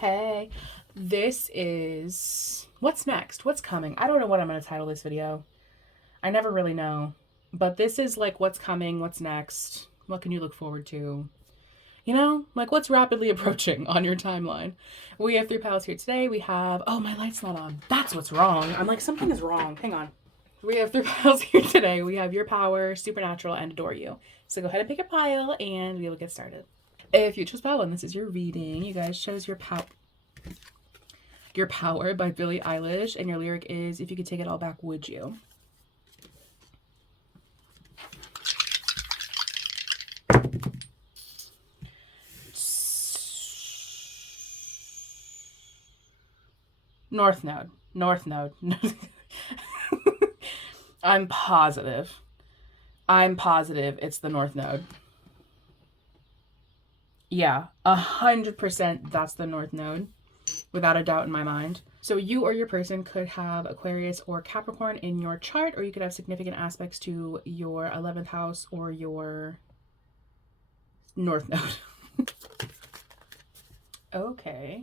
Hey, this is what's next? What's coming? I don't know what I'm going to title this video. I never really know. But this is like what's coming, what's next, what can you look forward to? You know, like what's rapidly approaching on your timeline. We have three piles here today. We have, oh, my light's not on. That's what's wrong. I'm like, something is wrong. Hang on. We have three piles here today. We have your power, supernatural, and adore you. So go ahead and pick a pile and we will get started. If you chose pile one, this is your reading. You guys chose your Power by Billie Eilish, and your lyric is, if you could take it all back, would you? North Node. North Node. I'm positive. I'm positive it's the North Node. Yeah, 100% that's the North Node, without a doubt in my mind. So you or your person could have Aquarius or Capricorn in your chart, or you could have significant aspects to your 11th house or your North Node. Okay.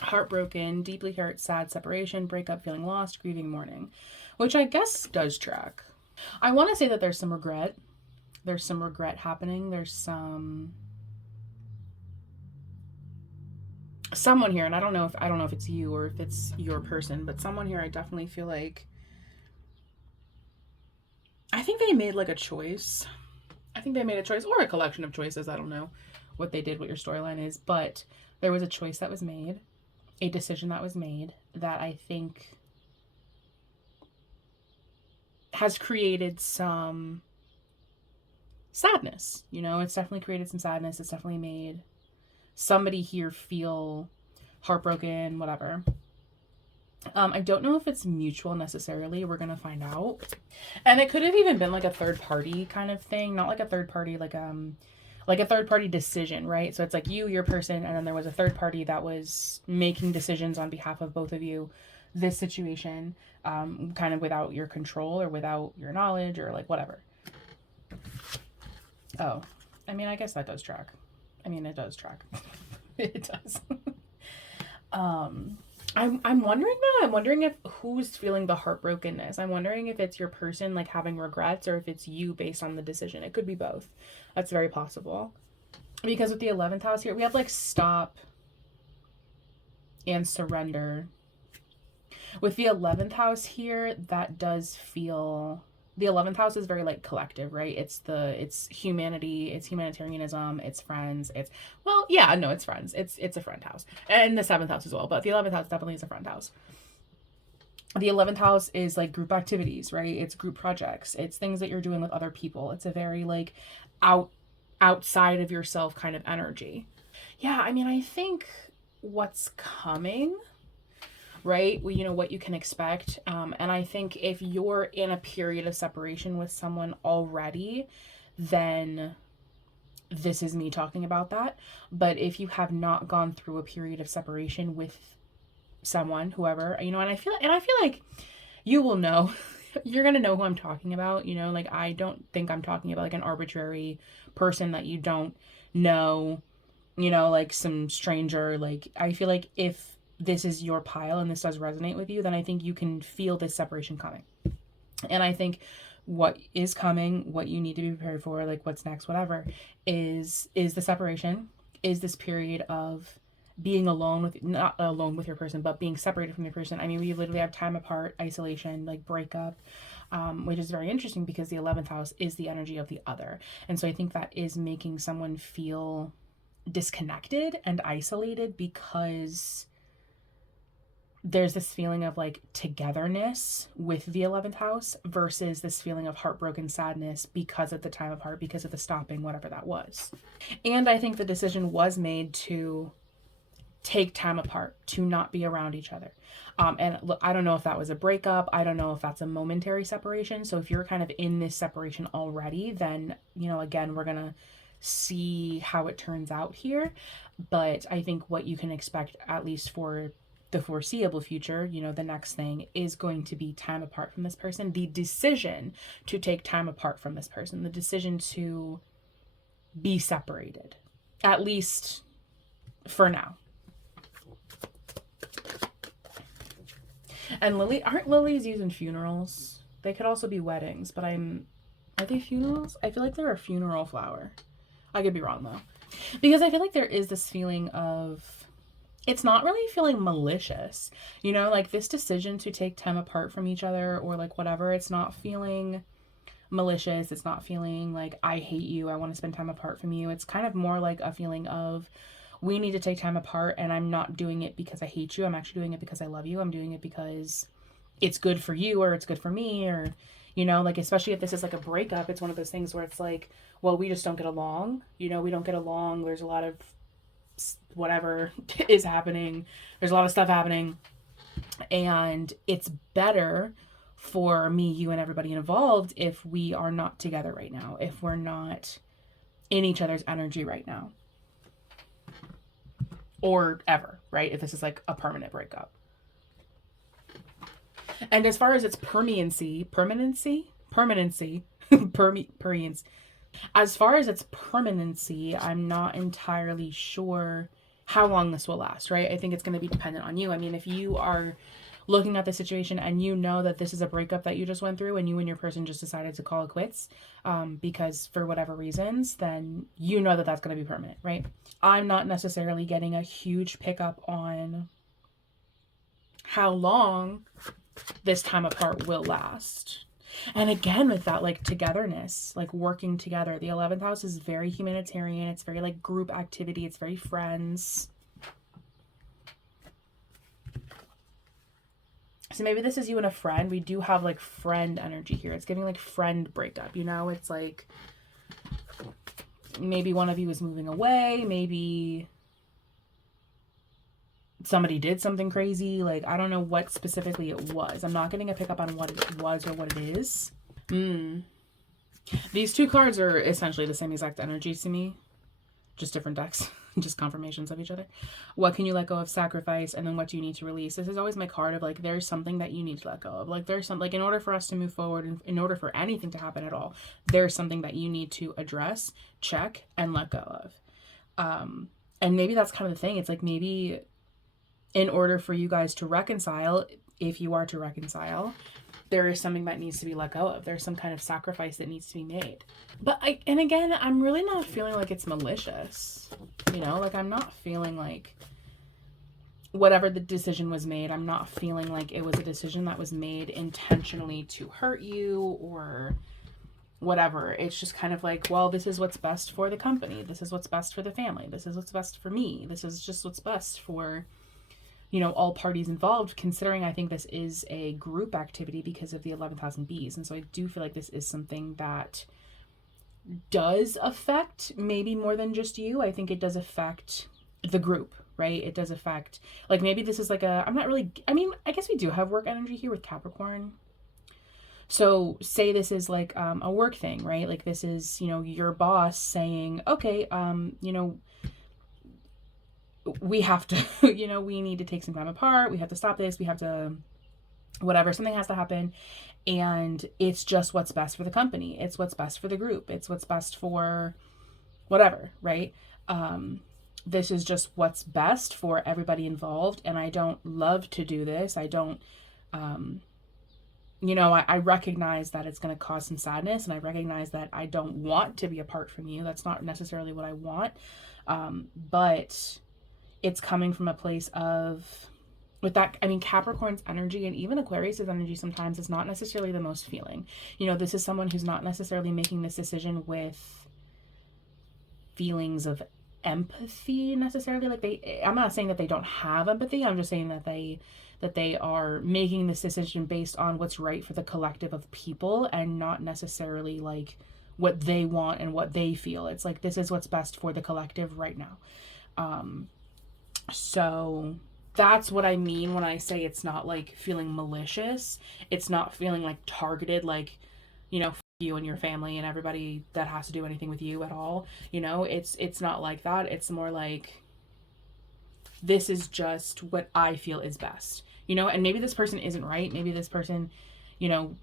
Heartbroken, deeply hurt, sad, separation, breakup, feeling lost, grieving, mourning, which I guess does track. I want to say that there's some regret. There's some regret happening. There's someone here, and I don't know if it's you or if it's your person, but someone here, I definitely feel like, I think they made like a choice. I think they made a choice, or a collection of choices. I don't know what they did, what your storyline is, but there was a choice that was made, a decision that was made that I think has created some sadness. You know, it's definitely created some sadness. It's definitely made somebody here feel heartbroken, whatever. I don't know if it's mutual necessarily. We're gonna find out. And it could have even been like a third party kind of thing, not like a third party, like a third party decision, right? So it's like you, your person, and then there was a third party that was making decisions on behalf of both of you. This situation, kind of without your control or without your knowledge or like whatever. Oh, I mean, I guess that does track. I mean, it does track. It does. I'm wondering though. I'm wondering if who's feeling the heartbrokenness. I'm wondering if it's your person like having regrets, or if it's you based on the decision. It could be both. That's very possible. Because with the 11th house here, we have like stop and surrender. With the 11th house here, that does feel, the 11th house is very like collective, right? It's humanity, it's humanitarianism, it's friends, it's, well, yeah, no, it's friends. It's a friend house. And the 7th house as well, but the 11th house definitely is a friend house. The 11th house is like group activities, right? It's group projects. It's things that you're doing with other people. It's a very like outside of yourself kind of energy. Yeah, I mean, I think what's coming, right? Well, you know, what you can expect. And I think if you're in a period of separation with someone already, then this is me talking about that. But if you have not gone through a period of separation with someone, whoever, you know, and I feel like you will know. You're gonna know who I'm talking about, you know, like I don't think I'm talking about like an arbitrary person that you don't know, you know, like some stranger. Like I feel like if this is your pile and this does resonate with you, then I think you can feel this separation coming. And I think what is coming, what you need to be prepared for, like what's next, whatever, is the separation, is this period of being alone with, not alone with your person, but being separated from your person. I mean, we literally have time apart, isolation, like breakup, which is very interesting because the 11th house is the energy of the other. And so I think that is making someone feel disconnected and isolated because there's this feeling of like togetherness with the 11th house versus this feeling of heartbroken sadness because of the time apart, because of the stopping, whatever that was. And I think the decision was made to take time apart, to not be around each other. And look, I don't know if that was a breakup. I don't know if that's a momentary separation. So if you're kind of in this separation already, then, you know, again, we're going to see how it turns out here. But I think what you can expect, at least for the foreseeable future, you know, the next thing is going to be time apart from this person. The decision to take time apart from this person, the decision to be separated, at least for now. And aren't lilies used in funerals? They could also be weddings, but are they funerals? I feel like they're a funeral flower. I could be wrong though. Because I feel like there is this feeling of, it's not really feeling malicious, you know, like this decision to take time apart from each other or like whatever, it's not feeling malicious. It's not feeling like I hate you, I want to spend time apart from you. It's kind of more like a feeling of, we need to take time apart, and I'm not doing it because I hate you. I'm actually doing it because I love you. I'm doing it because it's good for you, or it's good for me, or, you know, like, especially if this is like a breakup, it's one of those things where it's like, well, we just don't get along. You know, we don't get along. There's a lot of whatever is happening. There's a lot of stuff happening. And it's better for me, you, and everybody involved if we are not together right now, if we're not in each other's energy right now. Or ever, right? If this is like a permanent breakup. And as far as its permanency, as far as its permanency, I'm not entirely sure how long this will last, right? I think it's going to be dependent on you. I mean, if you are looking at the situation and you know that this is a breakup that you just went through and you and your person just decided to call it quits because for whatever reasons, then you know that that's going to be permanent, right? I'm not necessarily getting a huge pickup on how long this time apart will last. And again, with that, like, togetherness, like working together, the 11th house is very humanitarian. It's very like group activity. It's very friends. So maybe this is you and a friend. We do have like friend energy here. It's giving like friend breakup, you know? It's like maybe one of you is moving away. Maybe somebody did something crazy. Like, I don't know what specifically it was. I'm not getting a pickup on what it was or what it is. These two cards are essentially the same exact energy to me. Just different decks. Just confirmations of each other. What can you let go of? Sacrifice. And then what do you need to release? This is always my card of like, there's something that you need to let go of. Like, there's some, like, in order for us to move forward and in order for anything to happen at all, there's something that you need to address, check, and let go of. And maybe that's kind of the thing. It's like, maybe in order for you guys to reconcile, if you are to reconcile, there is something that needs to be let go of. There's some kind of sacrifice that needs to be made. But and again, I'm really not feeling like it's malicious. You know, like, I'm not feeling like whatever the decision was made, I'm not feeling like it was a decision that was made intentionally to hurt you or whatever. It's just kind of like, well, this is what's best for the company. This is what's best for the family. This is what's best for me. This is just what's best for, you know, all parties involved, considering I think this is a group activity because of the 11th house and bees. And so I do feel like this is something that does affect maybe more than just you. I think it does affect the group, right? It does affect, like, maybe this is like I'm not really, I mean, I guess we do have work energy here with Capricorn. So say this is like a work thing, right? Like, this is, you know, your boss saying, okay, you know, we have to, you know, we need to take some time apart. We have to stop this. We have to, whatever, something has to happen. And it's just what's best for the company. It's what's best for the group. It's what's best for whatever, right? This is just what's best for everybody involved. And I don't love to do this. I don't, you know, I recognize that it's going to cause some sadness, and I recognize that I don't want to be apart from you. That's not necessarily what I want. But it's coming from a place of, with that, I mean, Capricorn's energy and even Aquarius's energy sometimes is not necessarily the most feeling. You know, this is someone who's not necessarily making this decision with feelings of empathy necessarily. Like, I'm not saying that they don't have empathy. I'm just saying that they are making this decision based on what's right for the collective of people and not necessarily like what they want and what they feel. It's like, this is what's best for the collective right now. So that's what I mean when I say it's not like feeling malicious. It's not feeling like targeted, like, you know, you and your family and everybody that has to do anything with you at all. You know, it's not like that. It's more like, this is just what I feel is best, you know, and maybe this person isn't right. Maybe this person, you know,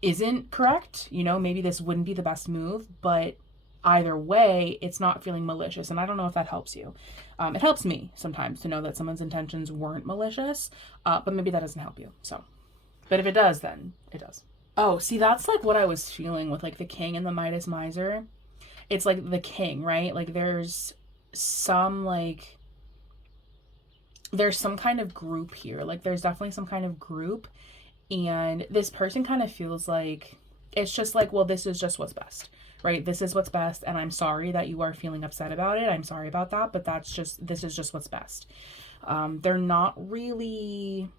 isn't correct. You know, maybe this wouldn't be the best move, but either way, it's not feeling malicious. And I don't know if that helps you. It helps me sometimes to know that someone's intentions weren't malicious, but maybe that doesn't help you. So, but if it does, then it does. Oh, see, that's like what I was feeling with like the king and the Midas miser. It's like the king, right? Like some like there's some kind of group here. Like there's definitely some kind of group, and this person kind of feels like it's just like, well, this is just what's best, right? This is what's best, and I'm sorry that you are feeling upset about it. I'm sorry about that, but this is just what's best. They're not really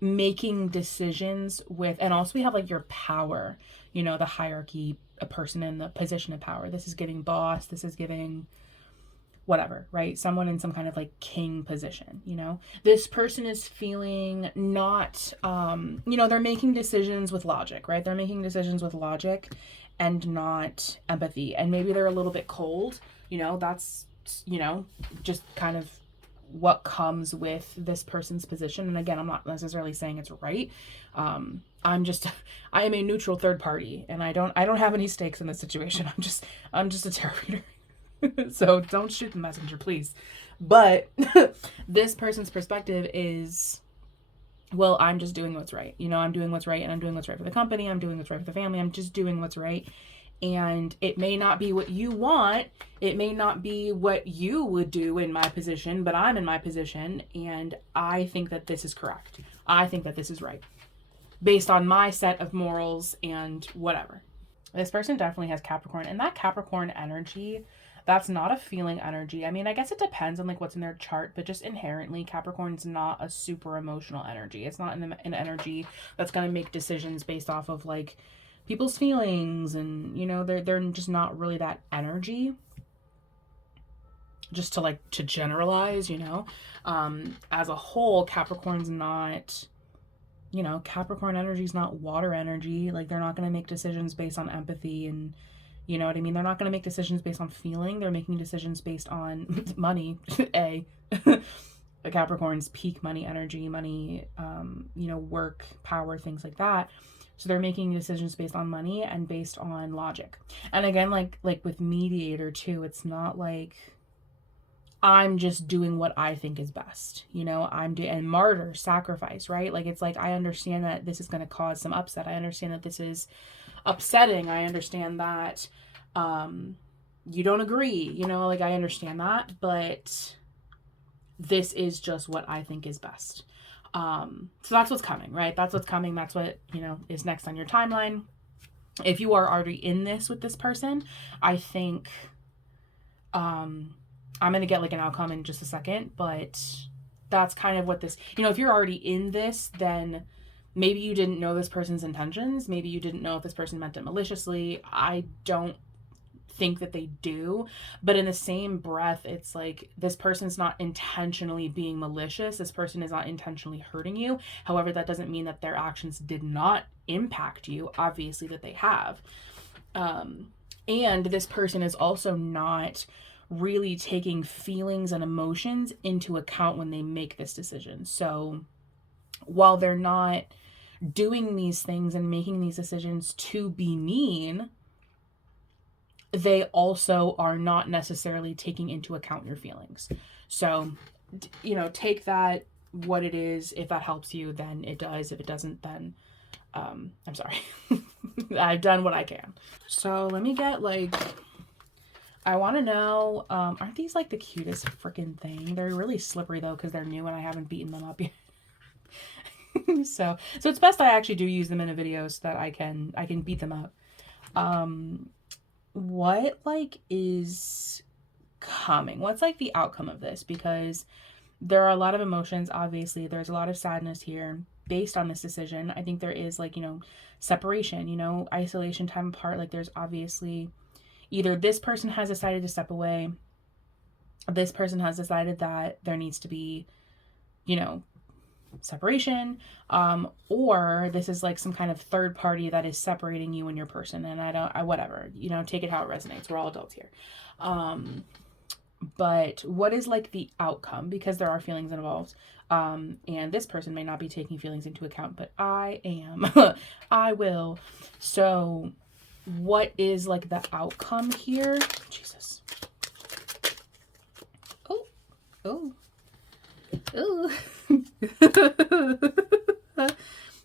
making decisions with, and also we have like your power, the hierarchy, a person in the position of power. This is giving boss, this is giving whatever, right? Someone in some kind of like king position, this person is feeling not, they're making decisions with logic, right? They're making decisions with logic and not empathy. And maybe they're a little bit cold, that's, just kind of what comes with this person's position. And again, I'm not necessarily saying it's right. I am a neutral third party, and I don't have any stakes in this situation. I'm just a tarot reader. So don't shoot the messenger, please. But this person's perspective is, well, I'm just doing what's right. I'm doing what's right, and I'm doing what's right for the company. I'm doing what's right for the family. I'm just doing what's right. And it may not be what you want. It may not be what you would do in my position, but I'm in my position, and I think that this is correct. I think that this is right, based on my set of morals and whatever. This person definitely has Capricorn, and that Capricorn energy, that's not a feeling energy. I mean, I guess it depends on like what's in their chart, but just inherently, Capricorn's not a super emotional energy. It's not an energy that's going to make decisions based off of like people's feelings, and they're just not really that energy. Just to generalize, as a whole, Capricorn's not, Capricorn energy is not water energy. Like they're not going to make decisions based on empathy, and you know what I mean? They're not going to make decisions based on feeling. They're making decisions based on money. A Capricorn's peak money energy, money, work, power, things like that. So they're making decisions based on money and based on logic. And again, like with mediator too, it's not like I'm just doing what I think is best. I'm doing, and martyr, sacrifice, right? Like it's like, I understand that this is going to cause some upset. I understand that this is upsetting. I understand that you don't agree, like I understand that, but this is just what I think is best. So that's what's coming, right? That's what's coming. That's what, is next on your timeline. If you are already in this with this person, I think, I'm going to get like an outcome in just a second, but that's kind of what this, if you're already in this, then maybe you didn't know this person's intentions. Maybe you didn't know if this person meant it maliciously. I don't think that they do, but in the same breath, it's like this person's not intentionally being malicious. This person is not intentionally hurting you. However, that doesn't mean that their actions did not impact you. Obviously that they have. And this person is also not really taking feelings and emotions into account when they make this decision. So while they're not doing these things and making these decisions to be mean, they also are not necessarily taking into account your feelings. So, take that what it is. If that helps you, then it does. If it doesn't, then I'm sorry. I've done what I can. So let me get I want to know, aren't these like the cutest freaking thing? They're really slippery though, because they're new and I haven't beaten them up yet. So it's best I actually do use them in a video so that I can beat them up. What is coming? What's the outcome of this? Because there are a lot of emotions. Obviously, there's a lot of sadness here based on this decision. I think there is separation, isolation, time apart. There's obviously either this person has decided to step away, this person has decided that there needs to be, separation, or this is some kind of third party that is separating you and your person. And whatever, take it how it resonates. We're all adults here. But what is the outcome? Because there are feelings involved. And this person may not be taking feelings into account, but I am. I will. So what is like the outcome here? Jesus. Oh, oh, oh.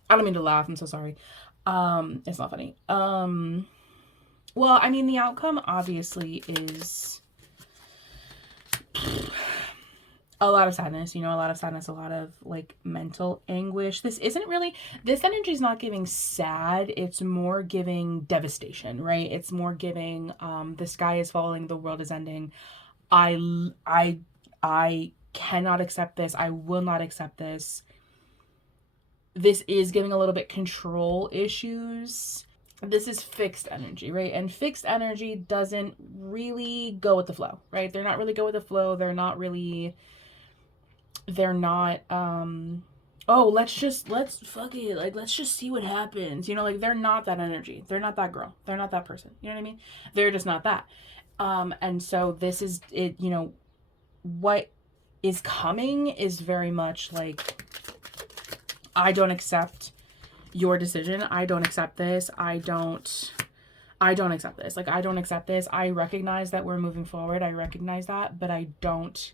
I don't mean to laugh. I'm so sorry. It's not funny. Well, I mean, the outcome obviously is a lot of sadness, a lot of sadness, a lot of like mental anguish. This energy is not giving sad. It's more giving devastation, right? It's more giving, the sky is falling, the world is ending. I cannot accept this. I will not accept this. This is giving a little bit control issues. This is fixed energy, right? And fixed energy doesn't really go with the flow, right? They're not really go with the flow. They're not, oh, let's fuck it. Like, let's just see what happens. Like, they're not that energy. They're not that girl. They're not that person. You know what I mean? They're just not that. And so this is it, what is coming is very much like, I don't accept your decision. I don't accept this. I don't accept this. Like, I don't accept this. I recognize that we're moving forward. I recognize that, but I don't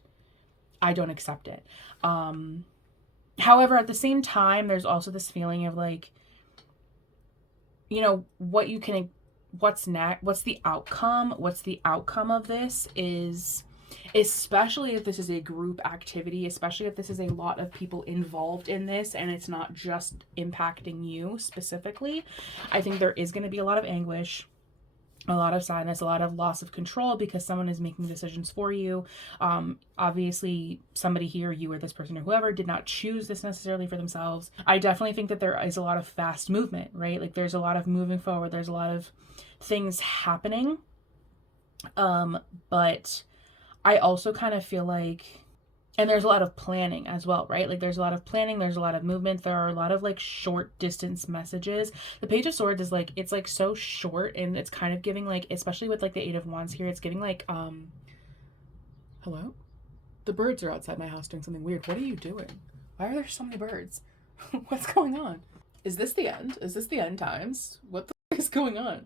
accept it. However, at the same time, there's also this feeling of like, what's next? What's the outcome? What's the outcome of this is, especially if this is a group activity, especially if this is a lot of people involved in this and it's not just impacting you specifically, I think there is going to be a lot of anguish, a lot of sadness, a lot of loss of control because someone is making decisions for you. Obviously, somebody here, you or this person or whoever, did not choose this necessarily for themselves. I definitely think that there is a lot of fast movement, right? Like, there's a lot of moving forward. There's a lot of things happening. But I also kind of feel like, and there's a lot of planning as well, right? Like, there's a lot of planning, there's a lot of movement, there are a lot of like short distance messages. The Page of Swords is like, it's like so short, and it's kind of giving like, especially with like the Eight of Wands here, it's giving like, hello? The birds are outside my house doing something weird. What are you doing? Why are there so many birds? What's going on? Is this the end? Is this the end times? What the fuck is going on?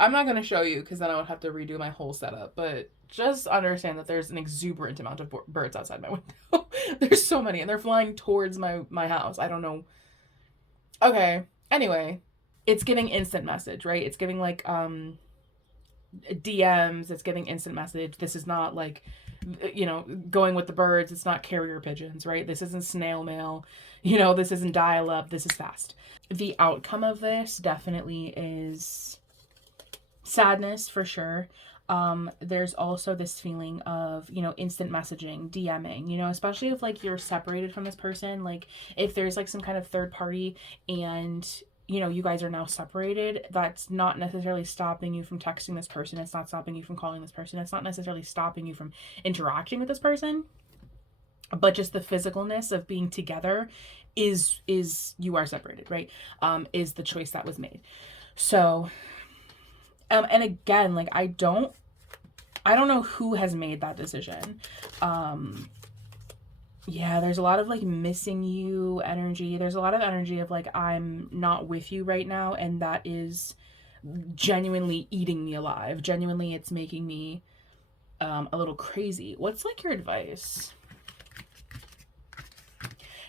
I'm not going to show you because then I would have to redo my whole setup, but just understand that there's an exuberant amount of birds outside my window. There's so many, and they're flying towards my house. I don't know. Okay. Anyway, it's giving instant message, right? It's giving like DMs. It's giving instant message. This is not like, going with the birds. It's not carrier pigeons, right? This isn't snail mail. This isn't dial up. This is fast. The outcome of this definitely is sadness for sure. There's also this feeling of, instant messaging, DMing, especially if like you're separated from this person, like if there's like some kind of third party and, you guys are now separated, that's not necessarily stopping you from texting this person. It's not stopping you from calling this person. It's not necessarily stopping you from interacting with this person, but just the physicalness of being together is you are separated, right? Is the choice that was made. So, and again, like, I don't know who has made that decision. Yeah, there's a lot of like missing you energy. There's a lot of energy of like, I'm not with you right now. And that is genuinely eating me alive. Genuinely, it's making me a little crazy. What's like your advice?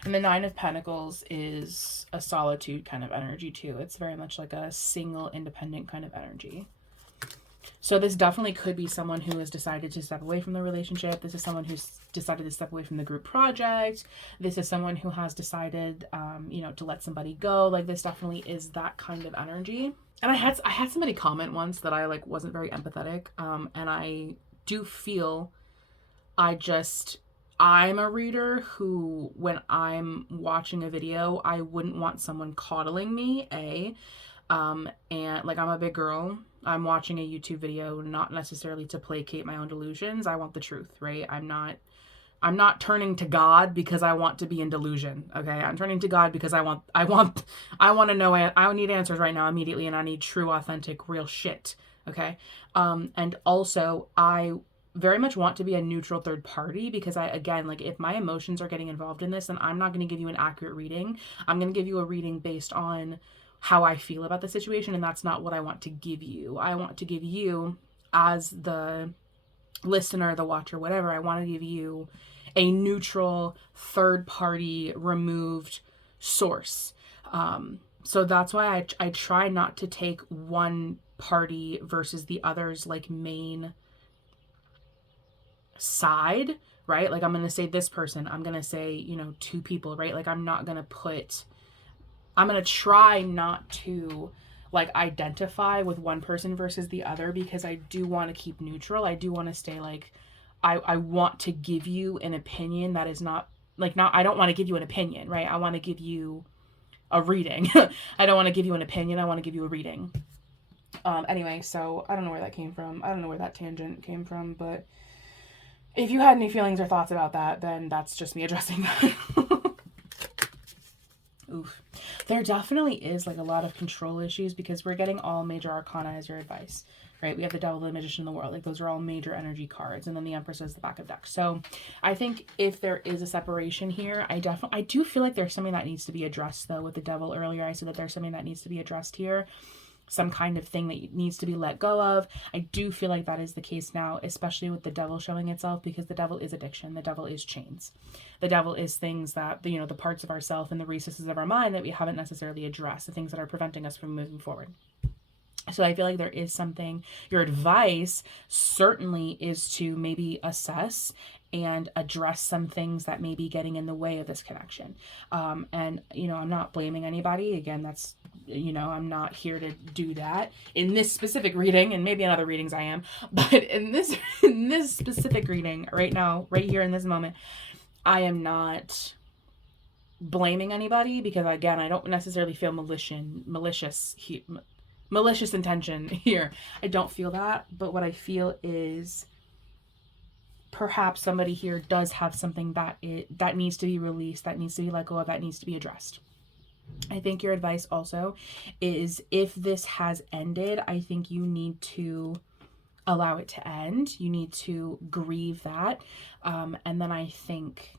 And the Nine of Pentacles is a solitude kind of energy too. It's very much like a single, independent kind of energy. So this definitely could be someone who has decided to step away from the relationship. This is someone who's decided to step away from the group project. This is someone who has decided, to let somebody go. Like, this definitely is that kind of energy. And I had somebody comment once that I like wasn't very empathetic. And I do feel I'm a reader who, when I'm watching a video, I wouldn't want someone coddling me, and like, I'm a big girl. I'm watching a YouTube video not necessarily to placate my own delusions. I want the truth, right? I'm not turning to God because I want to be in delusion. Okay. I'm turning to God because I want to know, I need answers right now immediately, and I need true, authentic, real shit. Okay. And also I very much want to be a neutral third party because again, like, if my emotions are getting involved in this, then I'm not going to give you an accurate reading. I'm going to give you a reading based on how I feel about the situation, and that's not what I want to give you. I want to give you, as the listener, the watcher, whatever, I want to give you a neutral, third party, removed source. So that's why I try not to take one party versus the other's like main side, right? Like I'm going to say this person, I'm going to say, you know, two people, right? Like I'm going to try not to like identify with one person versus the other, because I do want to keep neutral. I do want to stay like, I want to give you an opinion that is not like, not, I don't want to give you an opinion, right? I want to give you a reading. I don't want to give you an opinion. I want to give you a reading. Anyway, so I don't know where that came from. I don't know where that tangent came from, but if you had any feelings or thoughts about that, then that's just me addressing that. Oof. There definitely is like a lot of control issues, because we're getting all major arcana as your advice, right? We have the Devil, the Magician, the World. Like those are all major energy cards. And then the Empress is the back of deck. So I think if there is a separation here, I do feel like there's something that needs to be addressed though with the Devil. Earlier I said that there's something that needs to be addressed here. Some kind of thing that needs to be let go of. I do feel like that is the case now, especially with the Devil showing itself, because the Devil is addiction. The Devil is chains. The Devil is things that, you know, the parts of ourself and the recesses of our mind that we haven't necessarily addressed, the things that are preventing us from moving forward. So I feel like there is something, your advice certainly is to maybe assess and address some things that may be getting in the way of this connection. And, you know, I'm not blaming anybody. Again, that's, you know, I'm not here to do that in this specific reading, and maybe in other readings I am, but in this specific reading right now, right here in this moment, I am not blaming anybody, because again, I don't necessarily feel malicious intention here. I don't feel that, but what I feel is perhaps somebody here does have something that needs to be released, that needs to be let go of, that needs to be addressed. I think your advice also is, if this has ended, I think you need to allow it to end. You need to grieve that. And then I think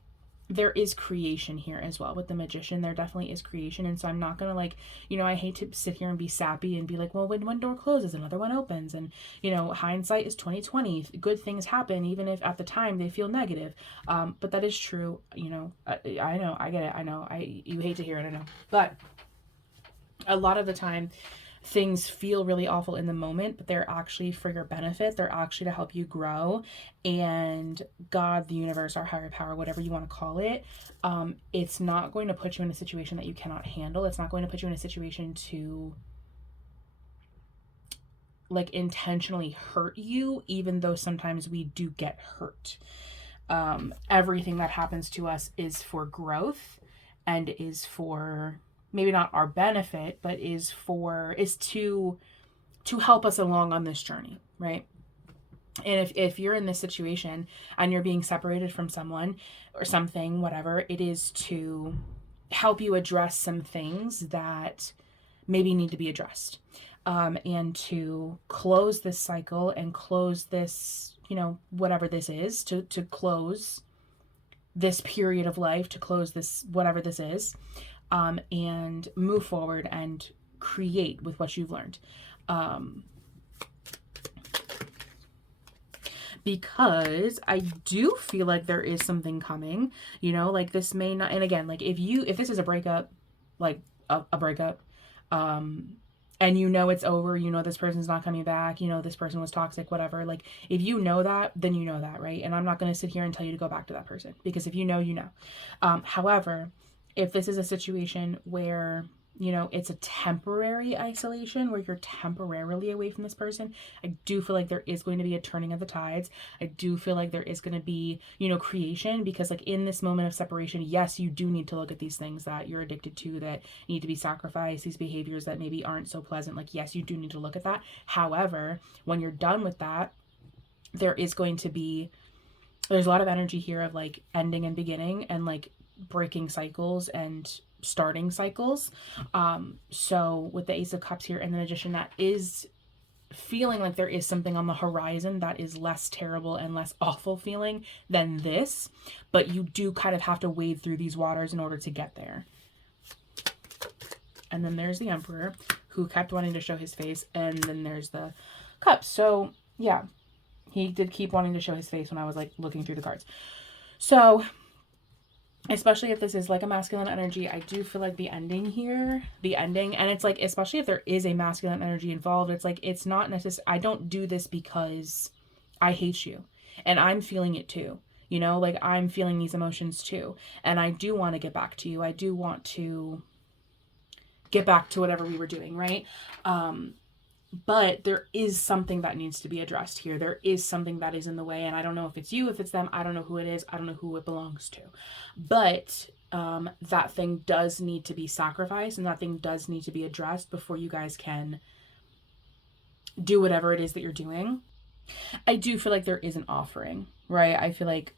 there is creation here as well with the Magician. There definitely is creation. And so I'm not going to like, you know, I hate to sit here and be sappy and be like, well, when one door closes, another one opens. And, you know, hindsight is 2020. Good things happen, even if at the time they feel negative. But that is true. You know, I know, I get it. I know you hate to hear it. I know, but a lot of the time things feel really awful in the moment, but they're actually for your benefit. They're actually to help you grow. And God, the universe, our higher power, whatever you want to call it, it's not going to put you in a situation that you cannot handle. It's not going to put you in a situation to like intentionally hurt you, even though sometimes we do get hurt. Everything that happens to us is for growth and is for maybe not our benefit, but is to help us along on this journey, right? And if you're in this situation and you're being separated from someone or something, whatever, it is to help you address some things that maybe need to be addressed, and to close this cycle and close this, you know, whatever this is, to close this period of life, to close this, whatever this is, and move forward and create with what you've learned. Because I do feel like there is something coming, you know, like this may not, and again, like if this is a breakup, like a breakup, and you know it's over, you know this person's not coming back, you know this person was toxic, whatever, like if you know that, then you know that, right? And I'm not going to sit here and tell you to go back to that person, because if you know, you know. However, if this is a situation where, you know, it's a temporary isolation where you're temporarily away from this person, I do feel like there is going to be a turning of the tides. I do feel like there is going to be, you know, creation, because like in this moment of separation, yes, you do need to look at these things that you're addicted to, that need to be sacrificed, these behaviors that maybe aren't so pleasant. Like, yes, you do need to look at that. However, when you're done with that, there's a lot of energy here of like ending and beginning, and like breaking cycles and starting cycles. So with the Ace of Cups here and the Magician, that is feeling like there is something on the horizon that is less terrible and less awful feeling than this, but you do kind of have to wade through these waters in order to get there. And then there's the Emperor, who kept wanting to show his face. And then there's the Cups. So, yeah, he did keep wanting to show his face when I was, like, looking through the cards. So, especially if this is, like, a masculine energy, I do feel like the ending here, and it's, like, especially if there is a masculine energy involved, it's, like, it's not necessary. I don't do this because I hate you. And I'm feeling it, too. You know, like, I'm feeling these emotions too. And I do want to get back to you. I do want to get back to whatever we were doing, right? But there is something that needs to be addressed here. There is something that is in the way. And I don't know if it's you, if it's them. I don't know who it is. I don't know who it belongs to. But that thing does need to be sacrificed. And that thing does need to be addressed before you guys can do whatever it is that you're doing. I do feel like there is an offering, right? I feel like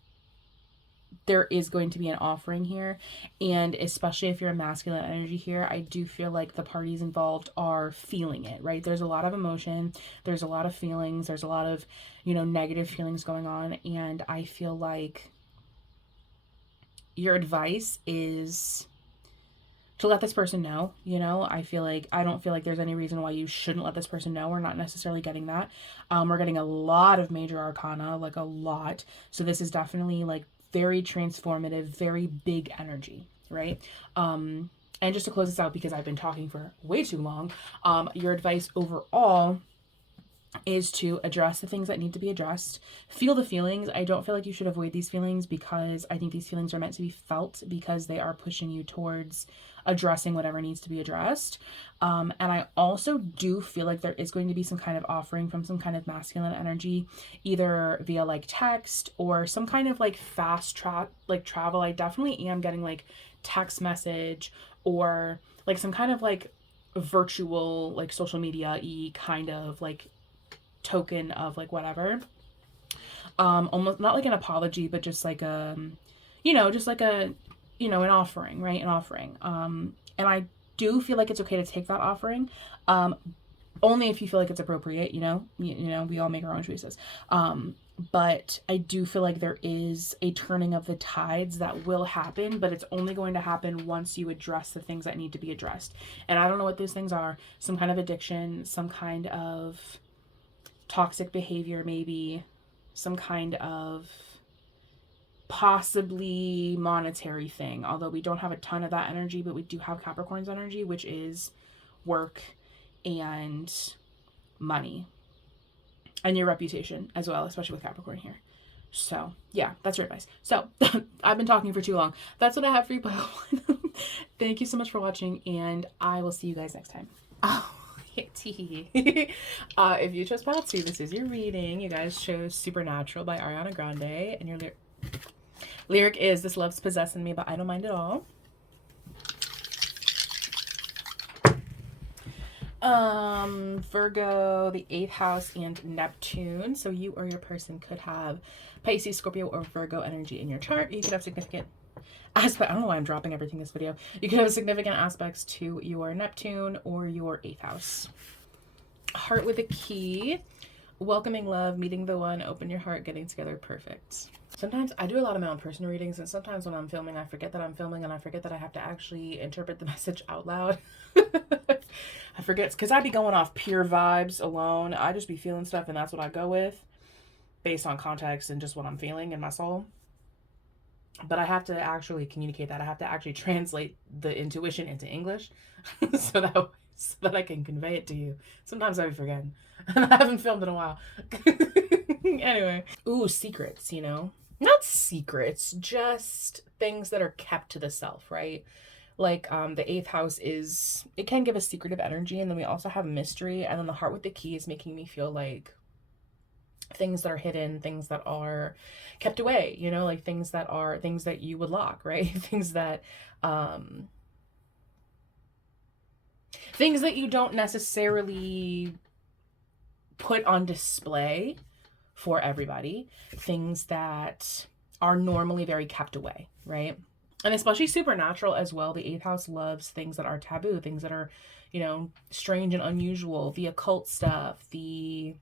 there is going to be an offering here, and especially if you're a masculine energy here, I do feel like the parties involved are feeling it, right? There's a lot of emotion, there's a lot of feelings, there's a lot of, you know, negative feelings going on, and I feel like your advice is to let this person know. You know, I don't feel like there's any reason why you shouldn't let this person know. We're not necessarily getting that. We're getting a lot of major arcana, like a lot. So this is definitely like very transformative, very big energy, right? And just to close this out, because I've been talking for way too long, your advice overall is to address the things that need to be addressed. Feel the feelings. I don't feel like you should avoid these feelings, because I think these feelings are meant to be felt, because they are pushing you towards addressing whatever needs to be addressed. And I also do feel like there is going to be some kind of offering from some kind of masculine energy, either via like text or some kind of like fast travel. I definitely am getting like text message or like some kind of like virtual like social media-y kind of like token of like whatever. Almost not like an apology, but just like just like a an offering, right? An offering. And I do feel like it's okay to take that offering, only if you feel like it's appropriate. We all make our own choices. But I do feel like there is a turning of the tides that will happen, but it's only going to happen once you address the things that need to be addressed. And I don't know what those things are. Some kind of addiction, some kind of toxic behavior, maybe some kind of possibly monetary thing, although we don't have a ton of that energy, but we do have Capricorn's energy, which is work and money and your reputation as well, especially with Capricorn here. So yeah, that's your advice. So I've been talking for too long. That's what I have for you, pile one. Thank you so much for watching, and I will see you guys next time. Oh, if you chose pile 2, this is your reading. You guys chose Supernatural by Ariana Grande, and your lyric is, "This love's possessing me, but I don't mind at all." Virgo, the 8th house, and Neptune. So you or your person could have Pisces, Scorpio, or Virgo energy in your chart. You could have significant aspect. I don't know why I'm dropping everything this video. You could have significant aspects to your Neptune or your 8th house. Heart with a key. Welcoming love, meeting the one, open your heart, getting together, perfect. Sometimes I do a lot of my own personal readings, and sometimes when I'm filming, I forget that I'm filming, and I forget that I have to actually interpret the message out loud. I forget, because I be going off pure vibes alone. I just be feeling stuff, and that's what I go with, based on context and just what I'm feeling in my soul. But I have to actually communicate that. I have to actually translate the intuition into English so that I can convey it to you. Sometimes I be forgetting. I haven't filmed in a while. Anyway. Ooh, secrets, Not secrets, just things that are kept to the self, right? Like the 8th house it can give a secretive energy, and then we also have mystery, and then the heart with the key is making me feel like things that are hidden, things that are kept away, like things that you would lock, right? Things that you don't necessarily put on display for everybody, things that are normally very kept away, right? And especially Supernatural as well. The 8th house loves things that are taboo, things that are, strange and unusual, the occult stuff, the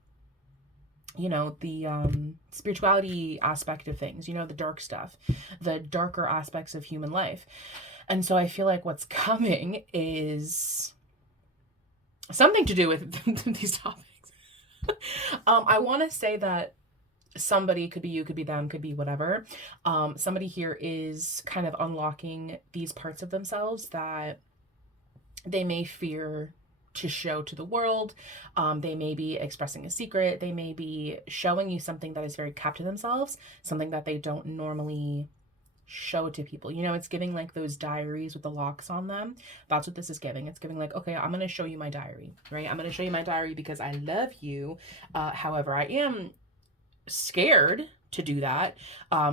spirituality aspect of things, the dark stuff, the darker aspects of human life. And so I feel like what's coming is something to do with these topics. I want to say that somebody, could be you, could be them, could be whatever. Somebody here is kind of unlocking these parts of themselves that they may fear to show to the world. They may be expressing a secret. They may be showing you something that is very kept to themselves, something that they don't normally show to people. You know, it's giving like those diaries with the locks on them. That's what this is giving. It's giving like, okay, I'm going to show you my diary, right? I'm going to show you my diary because I love you. However, I am scared to do that.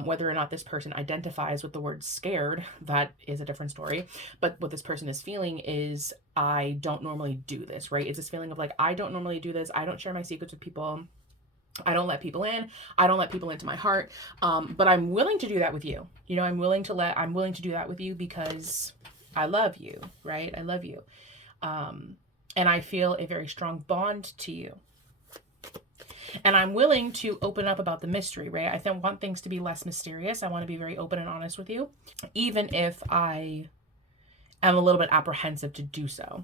Whether or not this person identifies with the word scared, that is a different story. But what this person is feeling is, I don't normally do this, right? It's this feeling of like, I don't normally do this. I don't share my secrets with people. I don't let people in. I don't let people into my heart. But I'm willing to do that with you. You know, I'm willing to do that with you because I love you, right? I love you. And I feel a very strong bond to you. And I'm willing to open up about the mystery, right? I want things to be less mysterious. I want to be very open and honest with you, even if I am a little bit apprehensive to do so.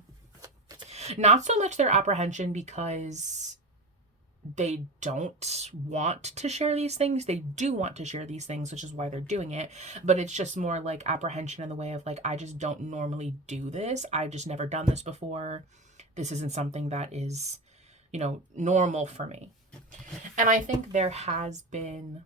Not so much their apprehension because they don't want to share these things. They do want to share these things, which is why they're doing it. But it's just more like apprehension in the way of like, I just don't normally do this. I've just never done this before. This isn't something that is, you know, normal for me. And I think there has been,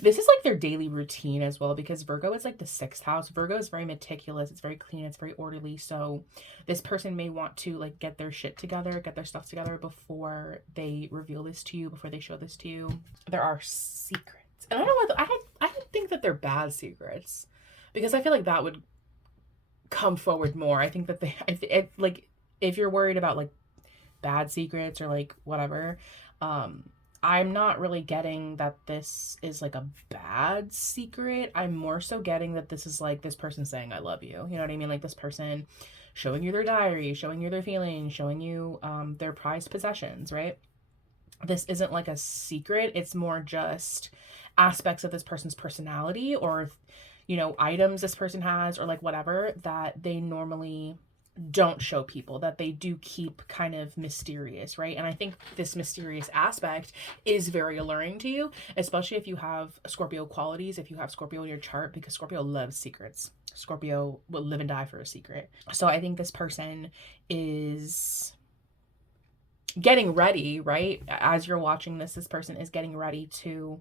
this is like their daily routine as well, because Virgo is like the 6th house. Virgo is very meticulous. It's very clean. It's very orderly. So this person may want to like get their shit together, get their stuff together before they reveal this to you, before they show this to you. There are secrets. And I don't know, I don't think that they're bad secrets, because I feel like that would come forward more. I think that like, if you're worried about like bad secrets or like whatever, I'm not really getting that this is like a bad secret. I'm more so getting that this is like this person saying I love you. You know what I mean? Like this person showing you their diary, showing you their feelings, showing you their prized possessions, right? This isn't like a secret. It's more just aspects of this person's personality, or, you know, items this person has, or like whatever that they normally don't show people, that they do keep kind of mysterious, right? And I think this mysterious aspect is very alluring to you, especially if you have Scorpio qualities, if you have Scorpio in your chart, because Scorpio loves secrets. Scorpio will live and die for a secret. So I think this person is getting ready, right? As you're watching this person is getting ready to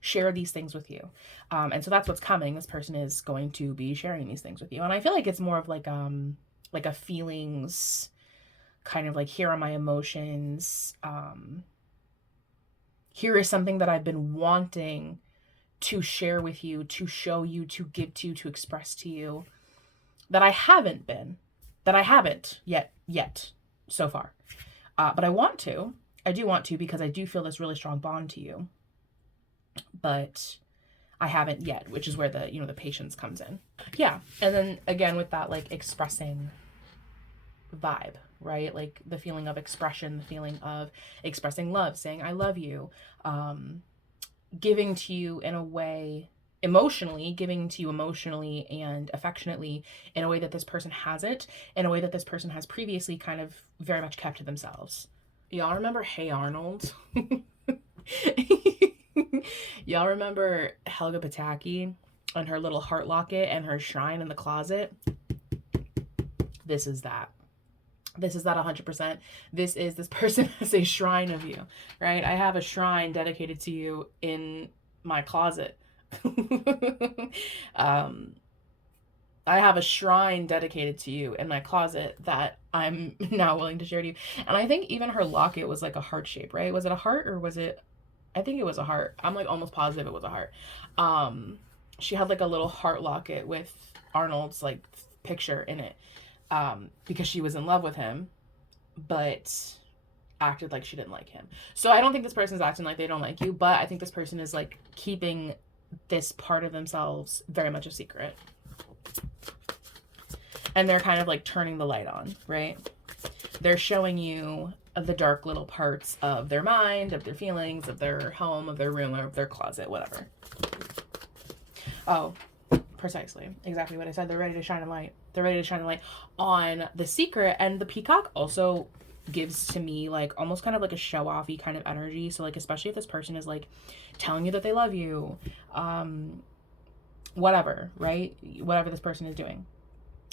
share these things with you. And so that's what's coming. This person is going to be sharing these things with you. And I feel like it's more of like a feelings kind of like, here are my emotions. Here is something that I've been wanting to share with you, to show you, to give to you, to express to you, that I haven't yet so far. But I want to. I do want to, because I do feel this really strong bond to you. But I haven't yet, which is where the, you know, the patience comes in. Yeah. And then again, with that, like expressing vibe, right? Like the feeling of expression, the feeling of expressing love, saying I love you, giving to you in a way, giving to you emotionally and affectionately in a way that this person hasn't, in a way that this person has previously kind of very much kept to themselves. Y'all remember Hey Arnold? Y'all remember Helga Pataki and her little heart locket and her shrine in the closet? This is that. This is that 100%. This person has a shrine of you, right? I have a shrine dedicated to you in my closet. I have a shrine dedicated to you in my closet that I'm now willing to share to you. And I think even her locket was like a heart shape, right? Was it a heart or was it, I think it was a heart. I'm like almost positive it was a heart. She had like a little heart locket with Arnold's like picture in it, because she was in love with him, but acted like she didn't like him. So I don't think this person's acting like they don't like you, but I think this person is like keeping this part of themselves very much a secret. And they're kind of like turning the light on, right? They're showing you the dark little parts of their mind, of their feelings, of their home, of their room, or of their closet, whatever. Oh, Precisely. Exactly what I said. They're ready to shine a light. They're ready to shine a light on the secret. And the peacock also gives to me like almost kind of like a show-offy kind of energy. So like especially if this person is like telling you that they love you, whatever, right? Whatever this person is doing.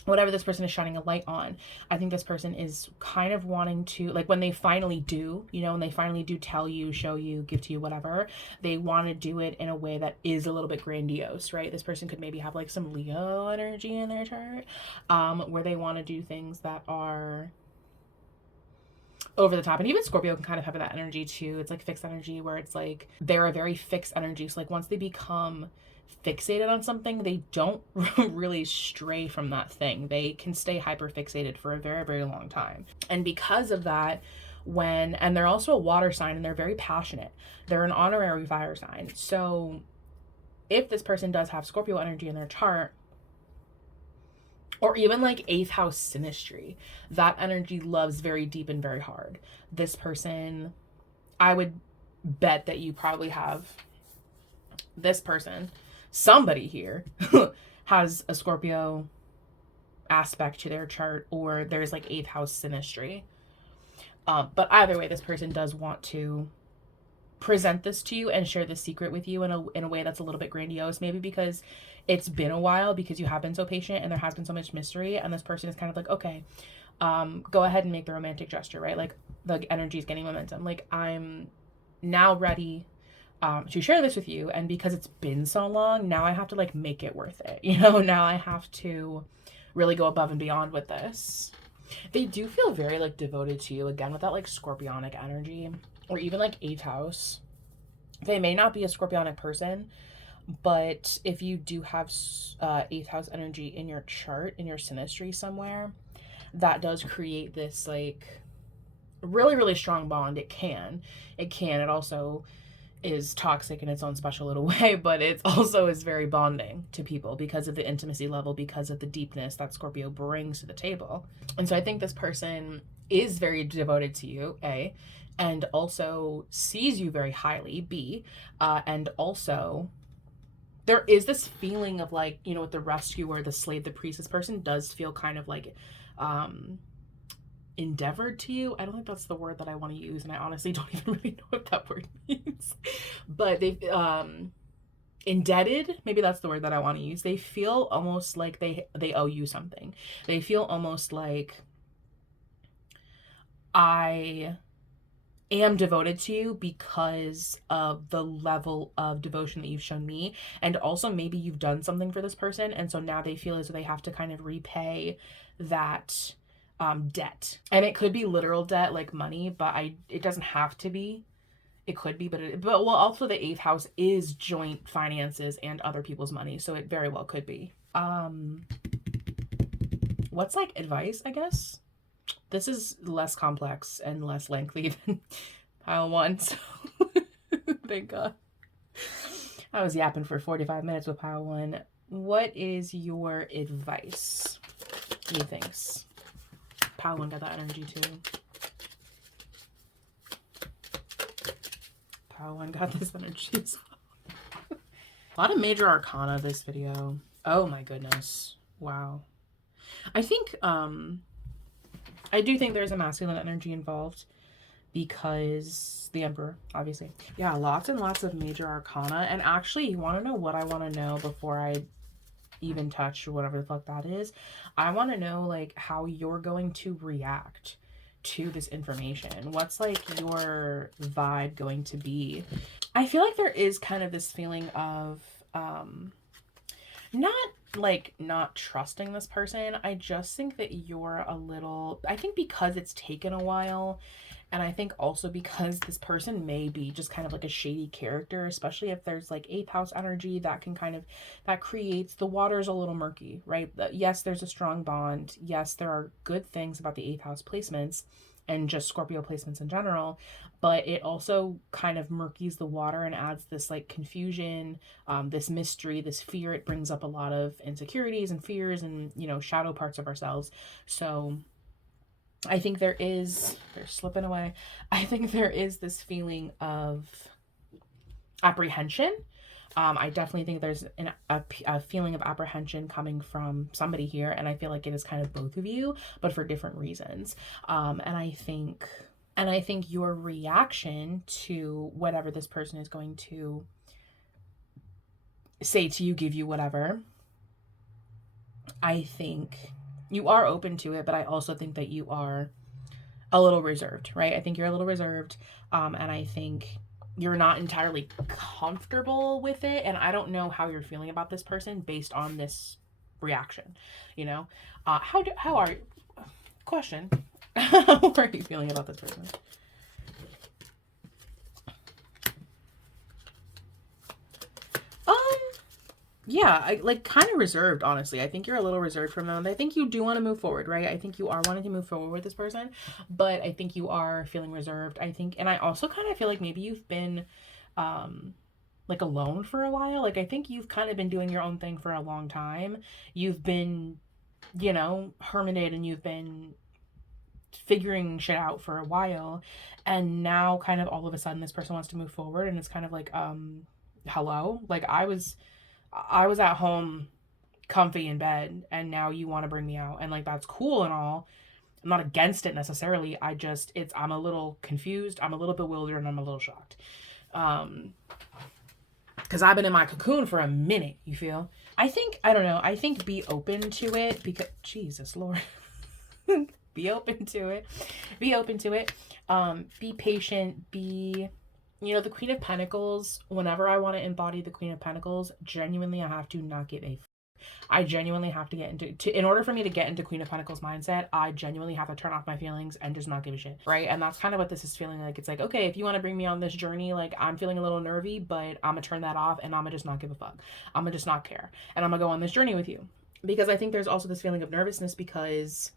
Whatever this person is shining a light on, I think this person is kind of wanting to, like, when they finally do, you know, when they finally do tell you, show you, give to you, whatever, they want to do it in a way that is a little bit grandiose, right? This person could maybe have like some Leo energy in their chart, where they want to do things that are over the top. And even Scorpio can kind of have that energy too. It's like fixed energy where it's like they're a very fixed energy. So like once they become fixated on something, they don't really stray from that thing. They can stay hyper fixated for a very, very long time. And because of that, and they're also a water sign and they're very passionate, they're an honorary fire sign. So if this person does have Scorpio energy in their chart, or even like eighth house synastry, that energy loves very deep and very hard. This person, I would bet that you probably have this person, somebody here has a Scorpio aspect to their chart, or there's like eighth house synastry. But either way, this person does want to present this to you and share this secret with you in a way that's a little bit grandiose, maybe because it's been a while, because you have been so patient and there has been so much mystery, and this person is kind of like, okay, go ahead and make the romantic gesture, right? Like the energy is getting momentum. Like I'm now ready to share this with you, and because it's been so long, now I have to like make it worth it, you know. Now I have to really go above and beyond with this. They do feel very like devoted to you, again with that like scorpionic energy, or even like eighth house. They may not be a scorpionic person, but if you do have eighth house energy in your chart, in your synastry somewhere, that does create this like really, really strong bond. It also is toxic in its own special little way, but it also is very bonding to people because of the intimacy level, because of the deepness that Scorpio brings to the table. And so I think this person is very devoted to you, A, and also sees you very highly, B, and also there is this feeling of like, you know, with the rescuer, the slave, the priest, this person does feel kind of like endeavored to you. I don't think that's the word that I want to use, and I honestly don't even really know what that word means. But they've indebted, maybe that's the word that I want to use. They feel almost like they owe you something. They feel almost like, I am devoted to you because of the level of devotion that you've shown me, and also maybe you've done something for this person, and so now they feel as though they have to kind of repay that debt. And it could be literal debt like money, but it doesn't have to be. It could be, but well, also the eighth house is joint finances and other people's money, so it very well could be. What's like advice, I guess? This is less complex and less lengthy than pile one, so thank God. I was yapping for 45 minutes with pile one. What is your advice? Methinks. Pile one got that energy too. Pile one got this energy. A lot of major arcana this video. Oh my goodness. Wow. I think, I do think there's a masculine energy involved because the Emperor, obviously. Yeah, lots and lots of major arcana. And actually, you want to know what I want to know before I even touch whatever the fuck that is? I want to know like how you're going to react to this information. What's like your vibe going to be? I feel like there is kind of this feeling of not trusting this person. I just think that you're a little, I think because it's taken a while, and I think also because this person may be just kind of like a shady character, especially if there's like eighth house energy that can kind of, that creates, the water's a little murky, right? Yes, there's a strong bond. Yes, there are good things about the eighth house placements and just Scorpio placements in general, but it also kind of murkies the water and adds this like confusion, this mystery, this fear. It brings up a lot of insecurities and fears and, you know, shadow parts of ourselves. So I think they're slipping away. I think there is this feeling of apprehension I definitely think there's a feeling of apprehension coming from somebody here, and I feel like it is kind of both of you, but for different reasons. And I think your reaction to whatever this person is going to say to you, give you whatever, I think you are open to it, but I also think that you are a little reserved, right? I think you're a little reserved, and I think you're not entirely comfortable with it. And I don't know how you're feeling about this person based on this reaction. You know, how are you? Question: how are you feeling about this person? Um, yeah, I like kind of reserved, honestly. I think you're a little reserved from them. I think you do want to move forward, right? I think you are wanting to move forward with this person, but I think you are feeling reserved. I think, and I also kind of feel like maybe you've been, like alone for a while. Like I think you've kind of been doing your own thing for a long time. You've been, hermited, and you've been figuring shit out for a while, and now kind of all of a sudden this person wants to move forward, and it's kind of like, hello, like I was at home comfy in bed, and now you want to bring me out, and like that's cool and all. I'm not against it necessarily. I'm a little confused, I'm a little bewildered, and I'm a little shocked. Because I've been in my cocoon for a minute, you feel? I don't know, I think be open to it, because Jesus Lord. Be open to it. Be open to it. Be patient. The Queen of Pentacles, whenever I want to embody the Queen of Pentacles, genuinely I have to not give a I genuinely have to get in order for me to get into Queen of Pentacles mindset, I genuinely have to turn off my feelings and just not give a shit, right? And that's kind of what this is feeling like. It's like, okay, if you want to bring me on this journey, like I'm feeling a little nervy, but I'm gonna turn that off, and I'm gonna just not give a fuck. I'm gonna just not care, and I'm gonna go on this journey with you. Because I think there's also this feeling of nervousness, because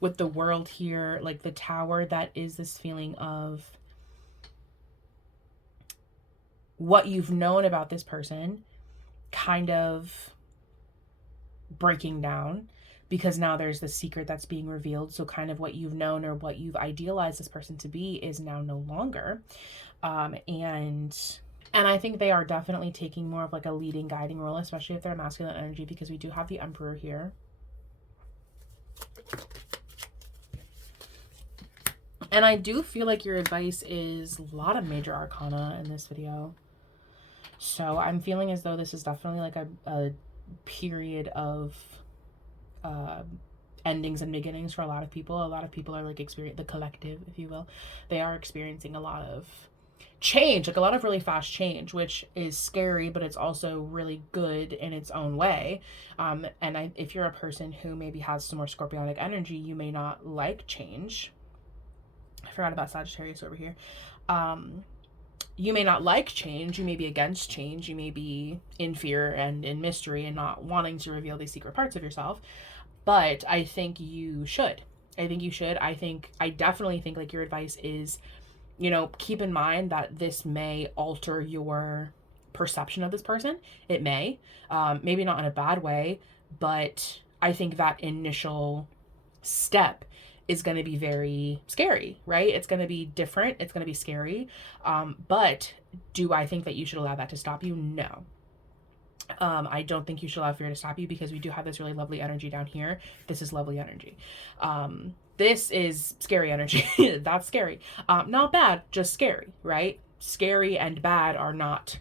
with the world here, like the Tower, that is this feeling of what you've known about this person kind of breaking down, because now there's the secret that's being revealed. So kind of what you've known or what you've idealized this person to be is now no longer. And I think they are definitely taking more of like a leading, guiding role, especially if they're masculine energy, because we do have the Emperor here. And I do feel like your advice is a lot of major arcana in this video. So I'm feeling as though this is definitely like a period of endings and beginnings for a lot of people. A lot of people are like the collective, if you will. They are experiencing a lot of change, like a lot of really fast change, which is scary, but it's also really good in its own way. If you're a person who maybe has some more scorpionic energy, you may not like change. I forgot about Sagittarius over here. You may not like change. You may be against change. You may be in fear and in mystery and not wanting to reveal these secret parts of yourself. But I think you should. I definitely think like your advice is, keep in mind that this may alter your perception of this person. It may. Maybe not in a bad way, but I think that initial step is going to be very scary, right? It's going to be different. It's going to be scary. But do I think that you should allow that to stop you? No. I don't think you should allow fear to stop you, because we do have this really lovely energy down here. This is lovely energy. This is scary energy. That's scary. Not bad, just scary, right? Scary and bad are not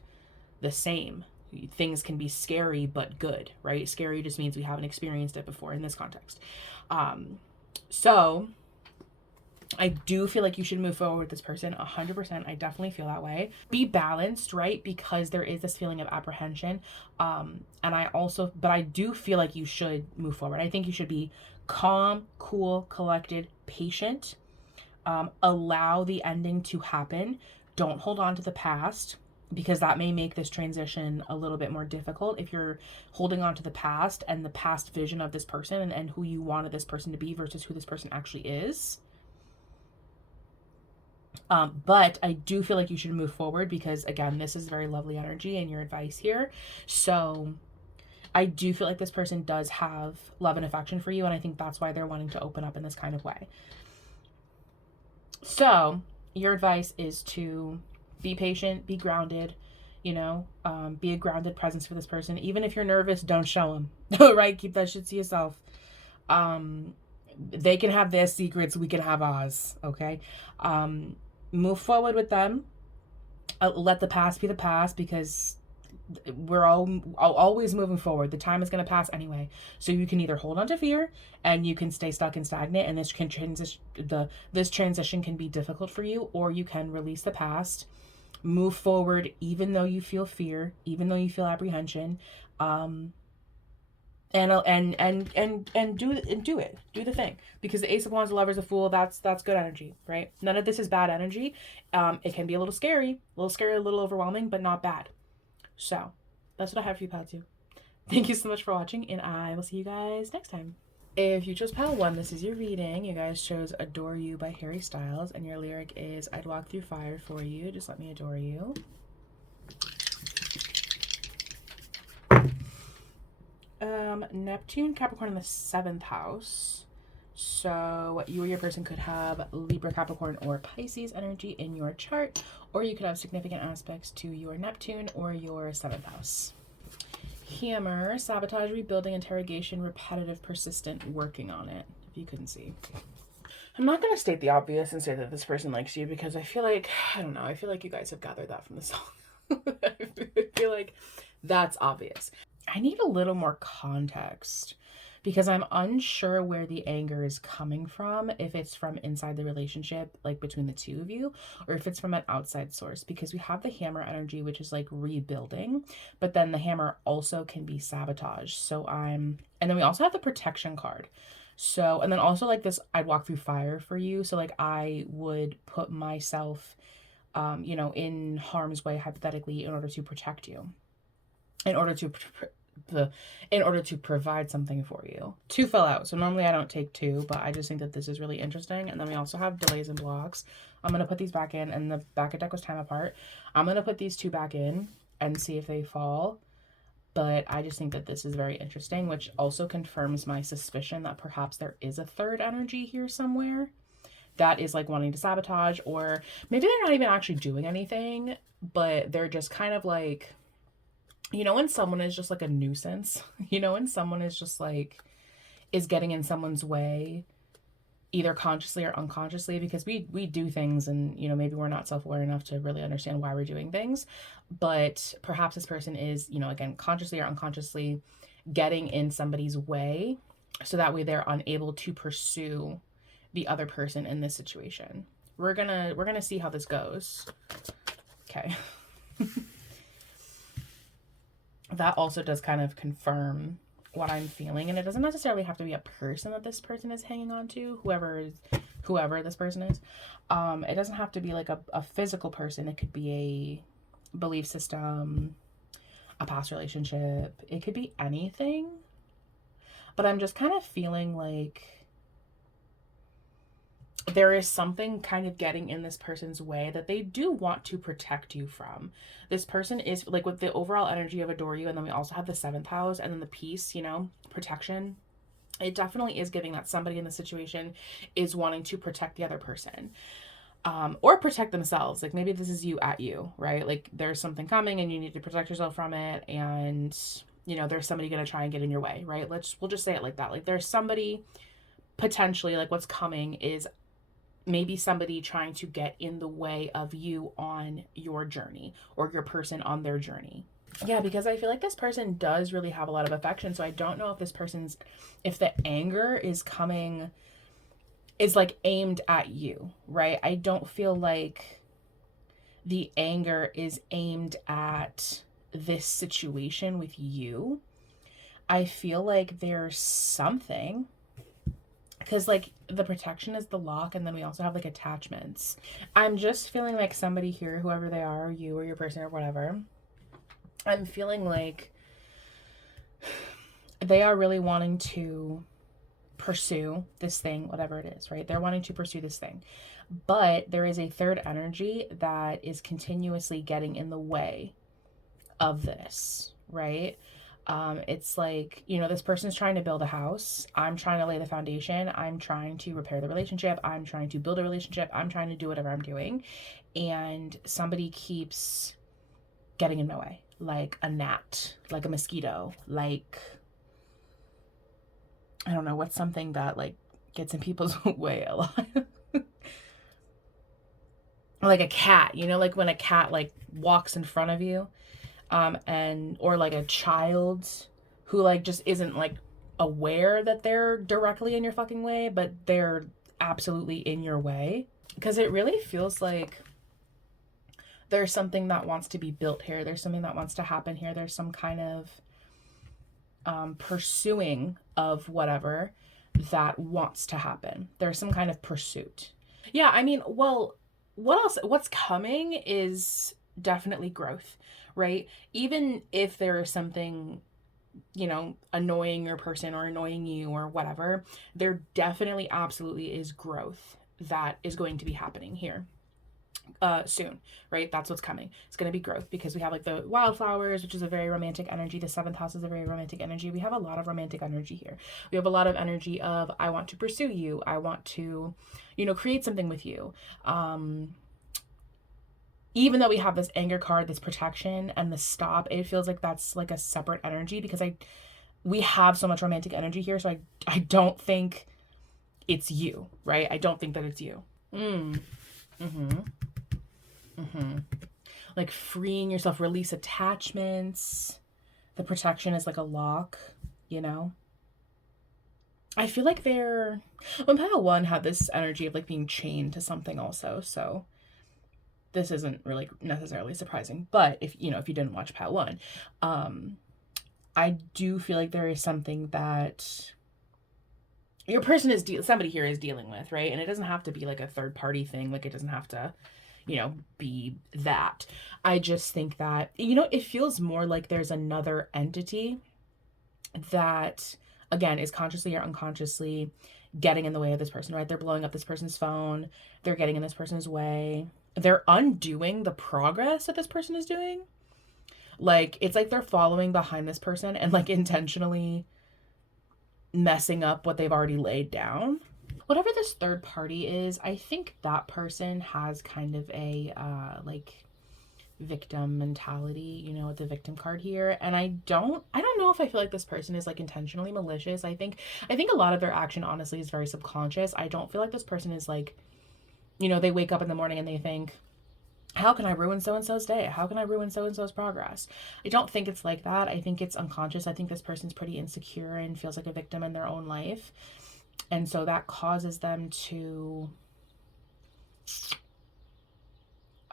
the same. Things can be scary but good, right? Scary just means we haven't experienced it before in this context. So I do feel like you should move forward with this person 100%. I definitely feel that way. Be balanced, right? Because there is this feeling of apprehension. But I do feel like you should move forward. I think you should be calm, cool, collected, patient. Allow the ending to happen. Don't hold on to the past, because that may make this transition a little bit more difficult if you're holding on to the past and the past vision of this person and who you wanted this person to be versus who this person actually is. But I do feel like you should move forward, because again, this is very lovely energy and your advice here. So I do feel like this person does have love and affection for you, and I think that's why they're wanting to open up in this kind of way. So your advice is to be patient, be grounded, you know, be a grounded presence for this person. Even if you're nervous, don't show them. Right? Keep that shit to yourself. They can have their secrets, we can have ours. Okay. Move forward with them. Let the past be the past, because we're all always moving forward. The time is going to pass anyway. So you can either hold on to fear and you can stay stuck and stagnant, and this can this transition can be difficult for you, or you can release the past, move forward even though you feel fear, even though you feel apprehension, and do it. Do the thing, because the Ace of Wands, the Lover's, a Fool, that's good energy, right? None of this is bad energy. It can be a little scary, a little overwhelming, but not bad. So that's what I have for you, Pal 2. Thank you so much for watching, and I will see you guys next time. If you chose Pal 1, this is your reading. You guys chose Adore You by Harry Styles, and your lyric is, I'd walk through fire for you, just let me adore you. Neptune, Capricorn in the 7th house. So you or your person could have Libra, Capricorn, or Pisces energy in your chart, or you could have significant aspects to your Neptune or your 7th house. Hammer, sabotage, rebuilding, interrogation, repetitive, persistent, working on it, if you couldn't see. I'm not going to state the obvious and say that this person likes you, because I feel like, I don't know, I feel like you guys have gathered that from the song. I feel like that's obvious. I need a little more context, because I'm unsure where the anger is coming from, if it's from inside the relationship, like between the two of you, or if it's from an outside source, because we have the Hammer energy, which is like rebuilding, but then the Hammer also can be sabotage. So and then we also have the Protection card. So, and then also like this, I'd walk through fire for you. So like I would put myself, you know, in harm's way, hypothetically, in order to protect you, in order to provide something for you. 2 fell out, so normally I don't take 2, but I just think that this is really interesting. And then we also have delays and blocks. I'm going to put these back in, and the back of deck was time apart. I'm going to put these 2 back in and see if they fall. But I just think that this is very interesting, which also confirms my suspicion that perhaps there is a third energy here somewhere that is like wanting to sabotage, or maybe they're not even actually doing anything, but they're just kind of like, you know, when someone is just like a nuisance, you know, when someone is just like, is getting in someone's way, either consciously or unconsciously, because we do things and, you know, maybe we're not self-aware enough to really understand why we're doing things. But perhaps this person is, you know, again, consciously or unconsciously getting in somebody's way, so that way they're unable to pursue the other person in this situation. We're gonna see how this goes. Okay. That also does kind of confirm what I'm feeling, and it doesn't necessarily have to be a person that this person is hanging on to, whoever this person is. It doesn't have to be like a physical person. It could be a belief system, a past relationship. It could be anything. But I'm just kind of feeling like there is something kind of getting in this person's way that they do want to protect you from. This person is like, with the overall energy of Adore You, and then we also have the 7th house, and then the peace, you know, protection. It definitely is giving that somebody in the situation is wanting to protect the other person, or protect themselves. Like maybe this is you at you, right? Like there's something coming and you need to protect yourself from it, and you know, there's somebody going to try and get in your way, right? We'll just say it like that. Like there's somebody potentially, like what's coming is maybe somebody trying to get in the way of you on your journey, or your person on their journey. Yeah, because I feel like this person does really have a lot of affection. So I don't know if the anger is like aimed at you, right? I don't feel like the anger is aimed at this situation with you. I feel like there's something, because like the protection is the lock, and then we also have like attachments. I'm just feeling like somebody here, whoever they are, you or your person or whatever, I'm feeling like they are really wanting to pursue this thing, whatever it is, right? They're wanting to pursue this thing, but there is a third energy that is continuously getting in the way of this, right? It's like, you know, this person's trying to build a house. I'm trying to lay the foundation. I'm trying to repair the relationship. I'm trying to build a relationship. I'm trying to do whatever I'm doing. And somebody keeps getting in my way, like a gnat, like a mosquito, like, I don't know, what's something that like gets in people's way a lot. Like a cat, you know, like when a cat like walks in front of you, and or like a child who like just isn't like aware that they're directly in your fucking way, but they're absolutely in your way. Because it really feels like there's something that wants to be built here. There's something that wants to happen here. There's some kind of pursuing of whatever that wants to happen. There's some kind of pursuit. Yeah, I mean, well, what else? What's coming is definitely growth, right? Even if there is something, you know, annoying your person or annoying you or whatever, there definitely absolutely is growth that is going to be happening here soon, right? That's what's coming. It's going to be growth because we have like the wildflowers, which is a very romantic energy. The seventh house is a very romantic energy. We have a lot of romantic energy here. We have a lot of energy of, I want to pursue you. I want to, you know, create something with you. Even though we have this anger card, this protection, and the stop, it feels like that's like a separate energy because we have so much romantic energy here. So I don't think it's you, right? I don't think that it's you. Mm-hmm. Like freeing yourself, release attachments. The protection is like a lock, you know? I feel like when pile one had this energy of like being chained to something also, so this isn't really necessarily surprising. But if you didn't watch pile one, I do feel like there is something that your person somebody here is dealing with, right? And it doesn't have to be like a third party thing. Like it doesn't have to, be that. I just think that, it feels more like there's another entity that, again, is consciously or unconsciously getting in the way of this person, right? They're blowing up this person's phone. They're getting in this person's way. They're undoing the progress that this person is doing. Like, it's like they're following behind this person and like intentionally messing up what they've already laid down. Whatever this third party is, I think that person has kind of a like victim mentality, with the victim card here. And I don't know if I feel like this person is like intentionally malicious. I think a lot of their action honestly is very subconscious. I don't feel like this person is like, they wake up in the morning and they think, how can I ruin so-and-so's day? How can I ruin so-and-so's progress? I don't think it's like that. I think it's unconscious. I think this person's pretty insecure and feels like a victim in their own life. And so that causes them to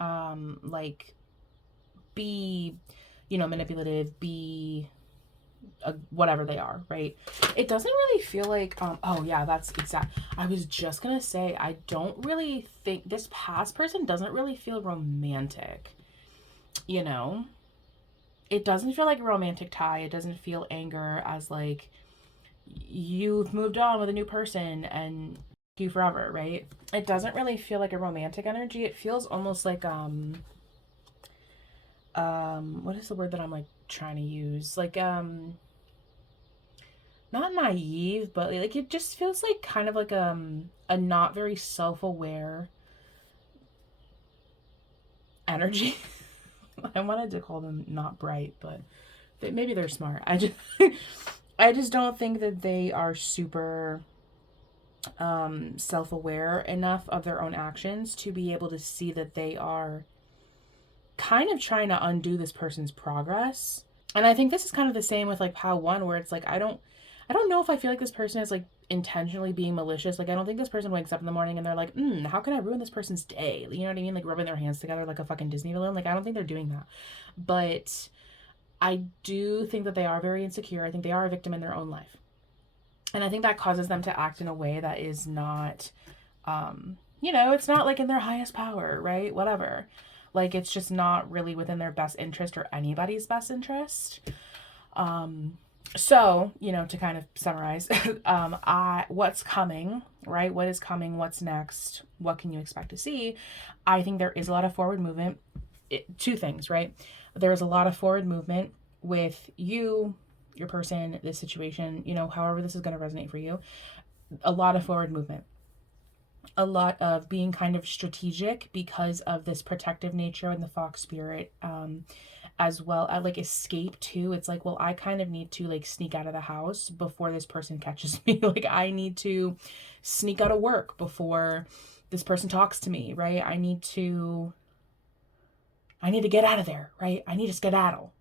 like be, manipulative, be whatever they are, right? It doesn't really feel like, oh yeah, that's exact. I was just gonna say, I don't really think this past person doesn't really feel romantic, It doesn't feel like a romantic tie. It doesn't feel anger as like, you've moved on with a new person and you forever, right? It doesn't really feel like a romantic energy. It feels almost like what is the word that I'm like trying to use? Like not naive, but like it just feels like kind of like a not very self-aware energy. I wanted to call them not bright, but maybe they're smart. I just don't think that they are super self-aware enough of their own actions to be able to see that they are kind of trying to undo this person's progress. And I think this is kind of the same with like pile one, where it's like I don't know if I feel like this person is like intentionally being malicious. Like I don't think this person wakes up in the morning and they're like, how can I ruin this person's day? You know what I mean? Like rubbing their hands together like a fucking Disney villain. Like I don't think they're doing that. But I do think that they are very insecure. I think they are a victim in their own life. And I think that causes them to act in a way that is not, it's not like in their highest power, right? Whatever. Like, it's just not really within their best interest or anybody's best interest. So, to kind of summarize, what's coming, right? What is coming? What's next? What can you expect to see? I think there is a lot of forward movement. Two things, right? There is a lot of forward movement with you, your person, this situation, however this is going to resonate for you. A lot of forward movement. A lot of being kind of strategic because of this protective nature and the fox spirit, as well as like escape too. It's like, well, I kind of need to like sneak out of the house before this person catches me. Like I need to sneak out of work before this person talks to me, right? I need to get out of there, right? I need to skedaddle,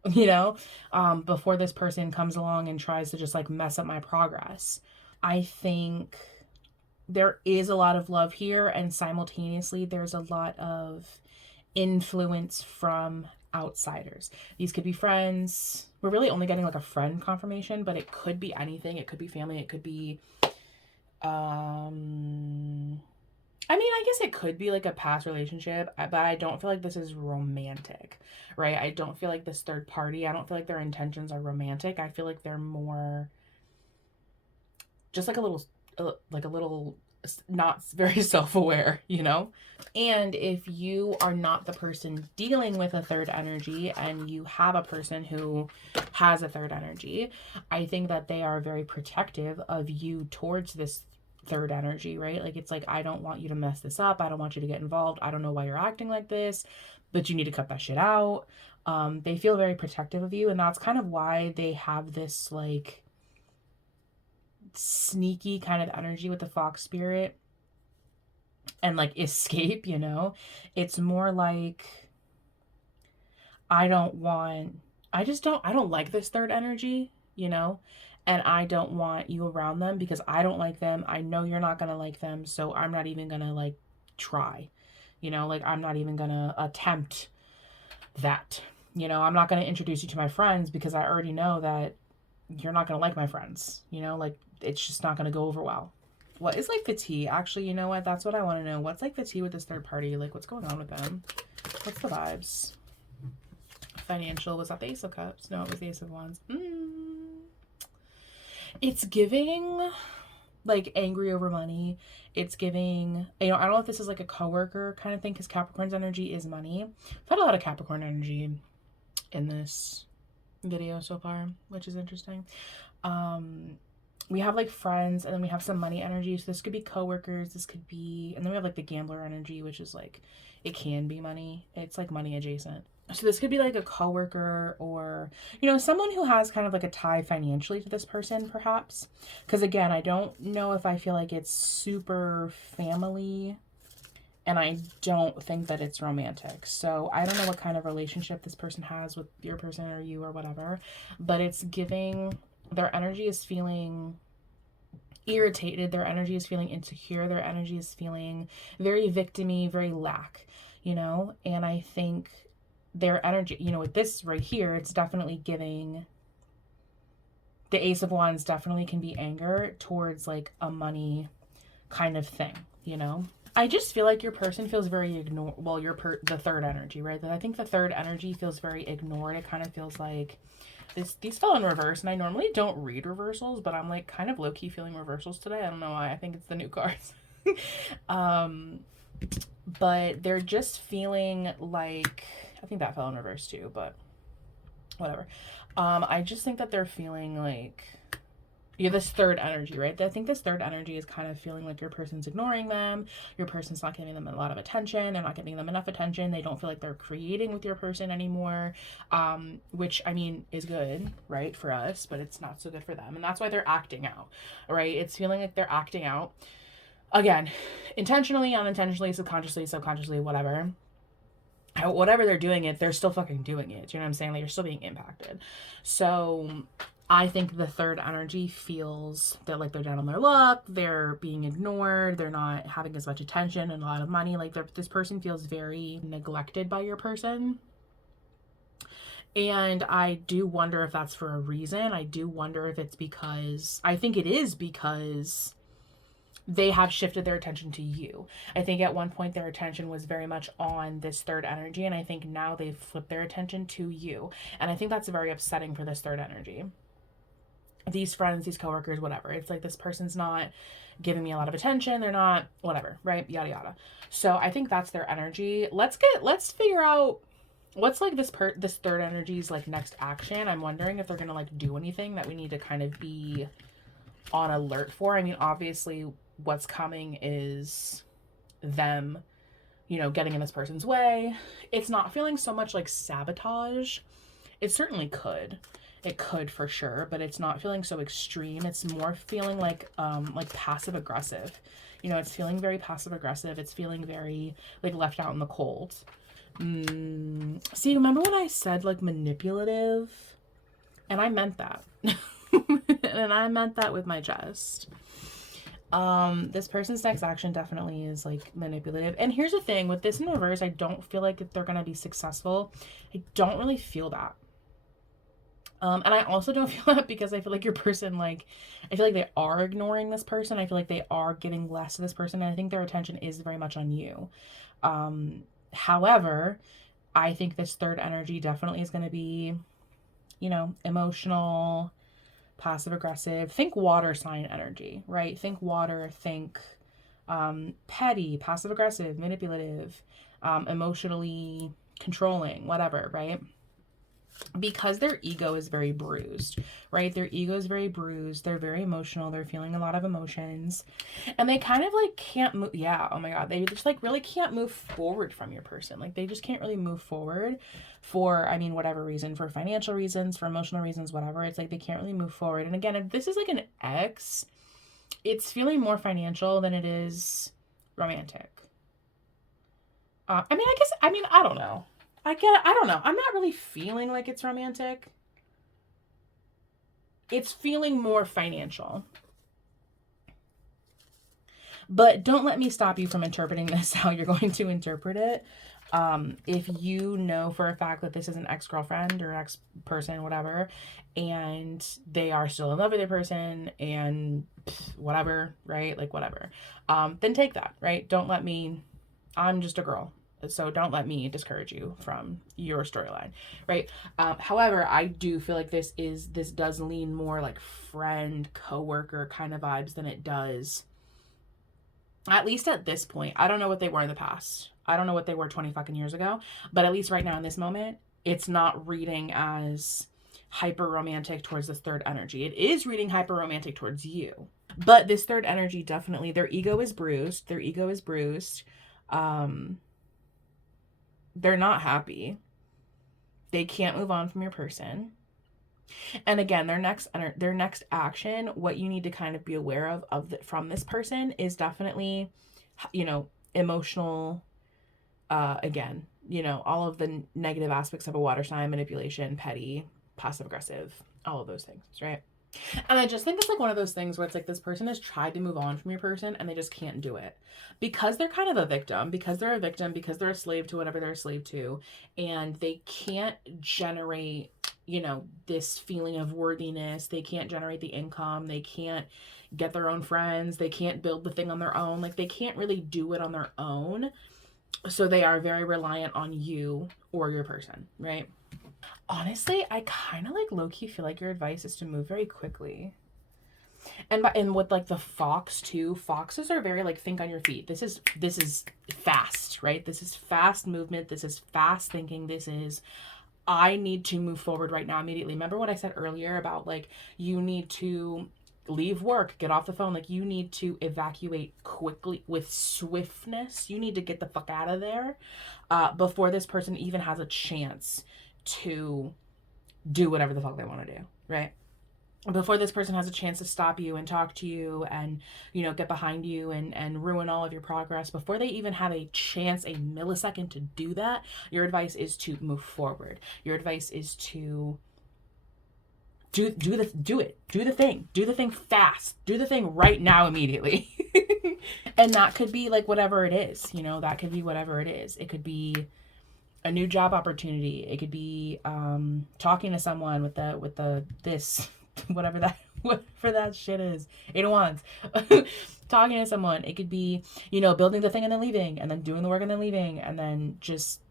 before this person comes along and tries to just like mess up my progress. I think there is a lot of love here, and simultaneously, there's a lot of influence from outsiders. These could be friends. We're really only getting like a friend confirmation, but it could be anything. It could be family. It could be, I guess it could be like a past relationship, but I don't feel like this is romantic, right? I don't feel like this third party, I don't feel like their intentions are romantic. I feel like they're more just like a little not very self-aware, And if you are not the person dealing with a third energy and you have a person who has a third energy, I think that they are very protective of you towards this third energy, right? Like it's like, I don't want you to mess this up. I don't want you to get involved. I don't know why you're acting like this, but you need to cut that shit out. They feel very protective of you, and that's kind of why they have this like sneaky kind of energy with the fox spirit and like escape, It's more like I don't like this third energy, and I don't want you around them because I don't like them. I know you're not going to like them, so I'm not even going to like try. Like I'm not even going to attempt that. I'm not going to introduce you to my friends because I already know that you're not going to like my friends. Like it's just not going to go over well. What is like the tea? Actually, you know what? That's what I want to know. What's like the tea with this third party? Like what's going on with them? What's the vibes? Financial, was that the Ace of Cups? No, it was the Ace of Wands. It's giving like angry over money. It's giving, I don't know if this is like a coworker kind of thing because Capricorn's energy is money. I've had a lot of Capricorn energy in this video so far, which is interesting. We have like friends, and then we have some money energy. So this could be coworkers, this could be, and then we have like the gambler energy, which is like, it can be money. It's like money adjacent. So this could be like a coworker or, someone who has kind of like a tie financially to this person, perhaps. Because again, I don't know if I feel like it's super family, and I don't think that it's romantic. So I don't know what kind of relationship this person has with your person or you or whatever, but it's giving, their energy is feeling irritated. Their energy is feeling insecure. Their energy is feeling very victim-y, very lack, and I think their energy, with this right here, it's definitely giving, the Ace of Wands definitely can be anger towards like a money kind of thing, I just feel like your person feels very ignored. Well, the third energy, right? I think the third energy feels very ignored. It kind of feels like these fell in reverse, and I normally don't read reversals, but I'm like kind of low-key feeling reversals today. I don't know why. I think it's the new cards. But they're just feeling like, I think that fell in reverse too, but whatever. I just think that they're feeling like, this third energy, right? I think this third energy is kind of feeling like your person's ignoring them. Your person's not giving them a lot of attention. They're not giving them enough attention. They don't feel like they're creating with your person anymore, which, is good, right, for us, but it's not so good for them. And that's why they're acting out, right? It's feeling like they're acting out. Again, intentionally, unintentionally, subconsciously, whatever. Whatever they're doing it, they're still fucking doing it. Do you know what I'm saying? Like, you're still being impacted. So I think the third energy feels that like they're down on their luck, they're being ignored, they're not having as much attention and a lot of money. Like this person feels very neglected by your person. And I do wonder if that's for a reason. I do wonder if it's because, I think it is because they have shifted their attention to you. I think at one point their attention was very much on this third energy, and I think now they've flipped their attention to you. And I think that's very upsetting for this third energy. These friends, these coworkers, whatever. It's like this person's not giving me a lot of attention. They're not, whatever, right? Yada yada. So I think that's their energy. Let's figure out what's like this third energy's like next action. I'm wondering if they're gonna like do anything that we need to kind of be on alert for. Obviously what's coming is them, getting in this person's way. It's not feeling so much like sabotage It certainly could. It could for sure, but it's not feeling so extreme. It's more feeling like passive aggressive. You know, it's feeling very passive aggressive. It's feeling very like left out in the cold. See, remember when I said like manipulative? And I meant that. And I meant that with my chest. This person's next action definitely is like manipulative. And here's the thing with this in reverse, I don't feel like if they're gonna be successful. I don't really feel that. And I also don't feel that because I feel like your person, like, I feel like they are ignoring this person. I feel like they are giving less to this person. And I think their attention is very much on you. However, I think this third energy definitely is going to be, you know, emotional, passive aggressive. Think water sign energy, right? Think water, think petty, passive aggressive, manipulative, emotionally controlling, whatever, right? Because their ego is very bruised, right? Their ego is very bruised. They're very emotional. They're feeling a lot of emotions. And they kind of like can't move. Yeah, oh my God. They just like really can't move forward from your person. Like they just can't really move forward for, I mean, whatever reason, for financial reasons, for emotional reasons, whatever. It's like they can't really move forward. And again, if this is like an ex, it's feeling more financial than it is romantic. I don't know. I don't know. I'm not really feeling like it's romantic. It's feeling more financial. But don't let me stop you from interpreting this how you're going to interpret it. If you know for a fact that this is an ex-girlfriend or ex-person, whatever, and they are still in love with their person and whatever, right? Like whatever. Then take that, right? Don't let me, I'm just a girl. So don't let me discourage you from your storyline, right? However, I do feel like this does lean more like friend, coworker kind of vibes than it does, at least at this point. I don't know what they were in the past. I don't know what they were 20 fucking years ago, but at least right now in this moment, it's not reading as hyper romantic towards this third energy. It is reading hyper romantic towards you. But this third energy definitely, their ego is bruised. Their ego is bruised. They're not happy. They can't move on from your person. And again, their next action, what you need to kind of be aware from this person is definitely, you know, emotional. Again, you know, all of the negative aspects of a water sign, manipulation, petty, passive aggressive, all of those things, right? And I just think it's like one of those things where it's like this person has tried to move on from your person and they just can't do it because they're kind of a victim, because they're a slave to whatever they're a slave to, and they can't generate, you know, this feeling of worthiness. They can't generate the income. They can't get their own friends. They can't build the thing on their own. Like they can't really do it on their own. So they are very reliant on you or your person, right? Honestly, I kind of like low-key feel like your advice is to move very quickly. And with like the fox too, foxes are very like think on your feet. This is fast, right? This is fast movement. This is fast thinking. This is, I need to move forward right now immediately. Remember what I said earlier about like you need to leave work, get off the phone. Like you need to evacuate quickly with swiftness. You need to get the fuck out of there before this person even has a chance to do whatever the fuck they want to do, right? Before this person has a chance to stop you and talk to you and, you know, get behind you and ruin all of your progress, before they even have a chance, a millisecond to do that, your advice is to move forward. Your advice is to do the thing fast, do the thing right now, immediately. And that could be like whatever it is, you know, that could be whatever it is. It could be a new job opportunity. It could be talking to someone with the this whatever that shit is. 8 of Wands. Talking to someone. It could be, you know, building the thing and then leaving, and then doing the work and then leaving, and then just,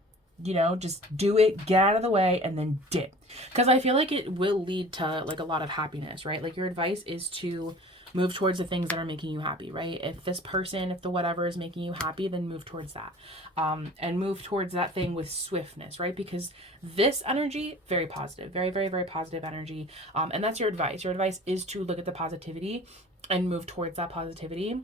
you know, just do it, get out of the way, and then dip. Because I feel like it will lead to like a lot of happiness, right? Like your advice is to move towards the things that are making you happy, right? If the whatever is making you happy, then move towards that. And move towards that thing with swiftness, right? Because this energy, very positive, very, very, very positive energy. And that's your advice. Your advice is to look at the positivity and move towards that positivity.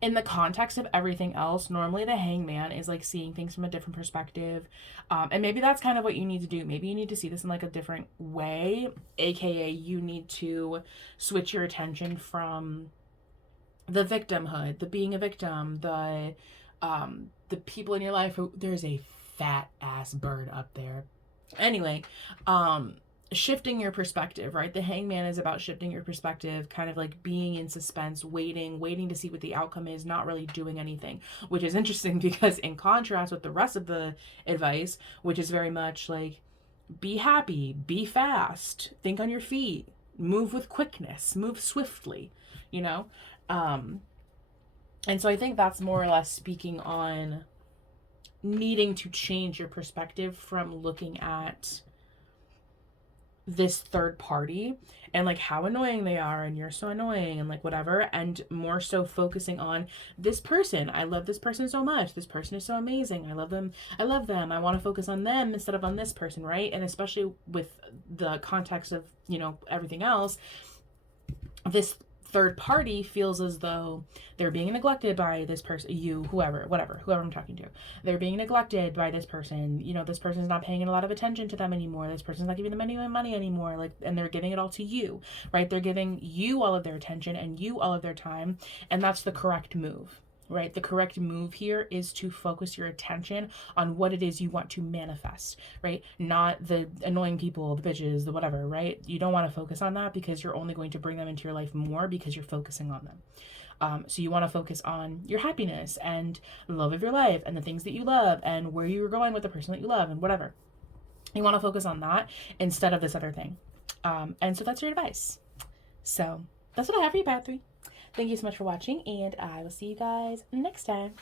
In the context of everything else, normally the hangman is like seeing things from a different perspective. And maybe that's kind of what you need to do. Maybe you need to see this in like a different way, aka you need to switch your attention from the victimhood, the being a victim, the people in your life who, there's a fat ass bird up there. Anyway, shifting your perspective, right? The hangman is about shifting your perspective, kind of like being in suspense, waiting to see what the outcome is, not really doing anything, which is interesting because in contrast with the rest of the advice, which is very much like be happy, be fast, think on your feet, move with quickness, move swiftly, you know? And so I think that's more or less speaking on needing to change your perspective from looking at this third party and like how annoying they are and you're so annoying and like whatever, and more so focusing on this person. I love this person so much. This person is so amazing. I love them. I want to focus on them instead of on this person, right? And especially with the context of, everything else, this third party feels as though they're being neglected by this person, whoever I'm talking to. They're being neglected by this person. This person's not paying a lot of attention to them anymore. This person's not giving them any money anymore. Like, and they're giving it all to you, right? They're giving you all of their attention and you all of their time. And that's the correct move. Right? The correct move here is to focus your attention on what it is you want to manifest, right? Not the annoying people, the bitches, the whatever, right? You don't want to focus on that because you're only going to bring them into your life more because you're focusing on them. So you want to focus on your happiness and the love of your life and the things that you love and where you're going with the person that you love and whatever. You want to focus on that instead of this other thing. And so that's your advice. So that's what I have for you, Path 3. Thank you so much for watching, and I will see you guys next time.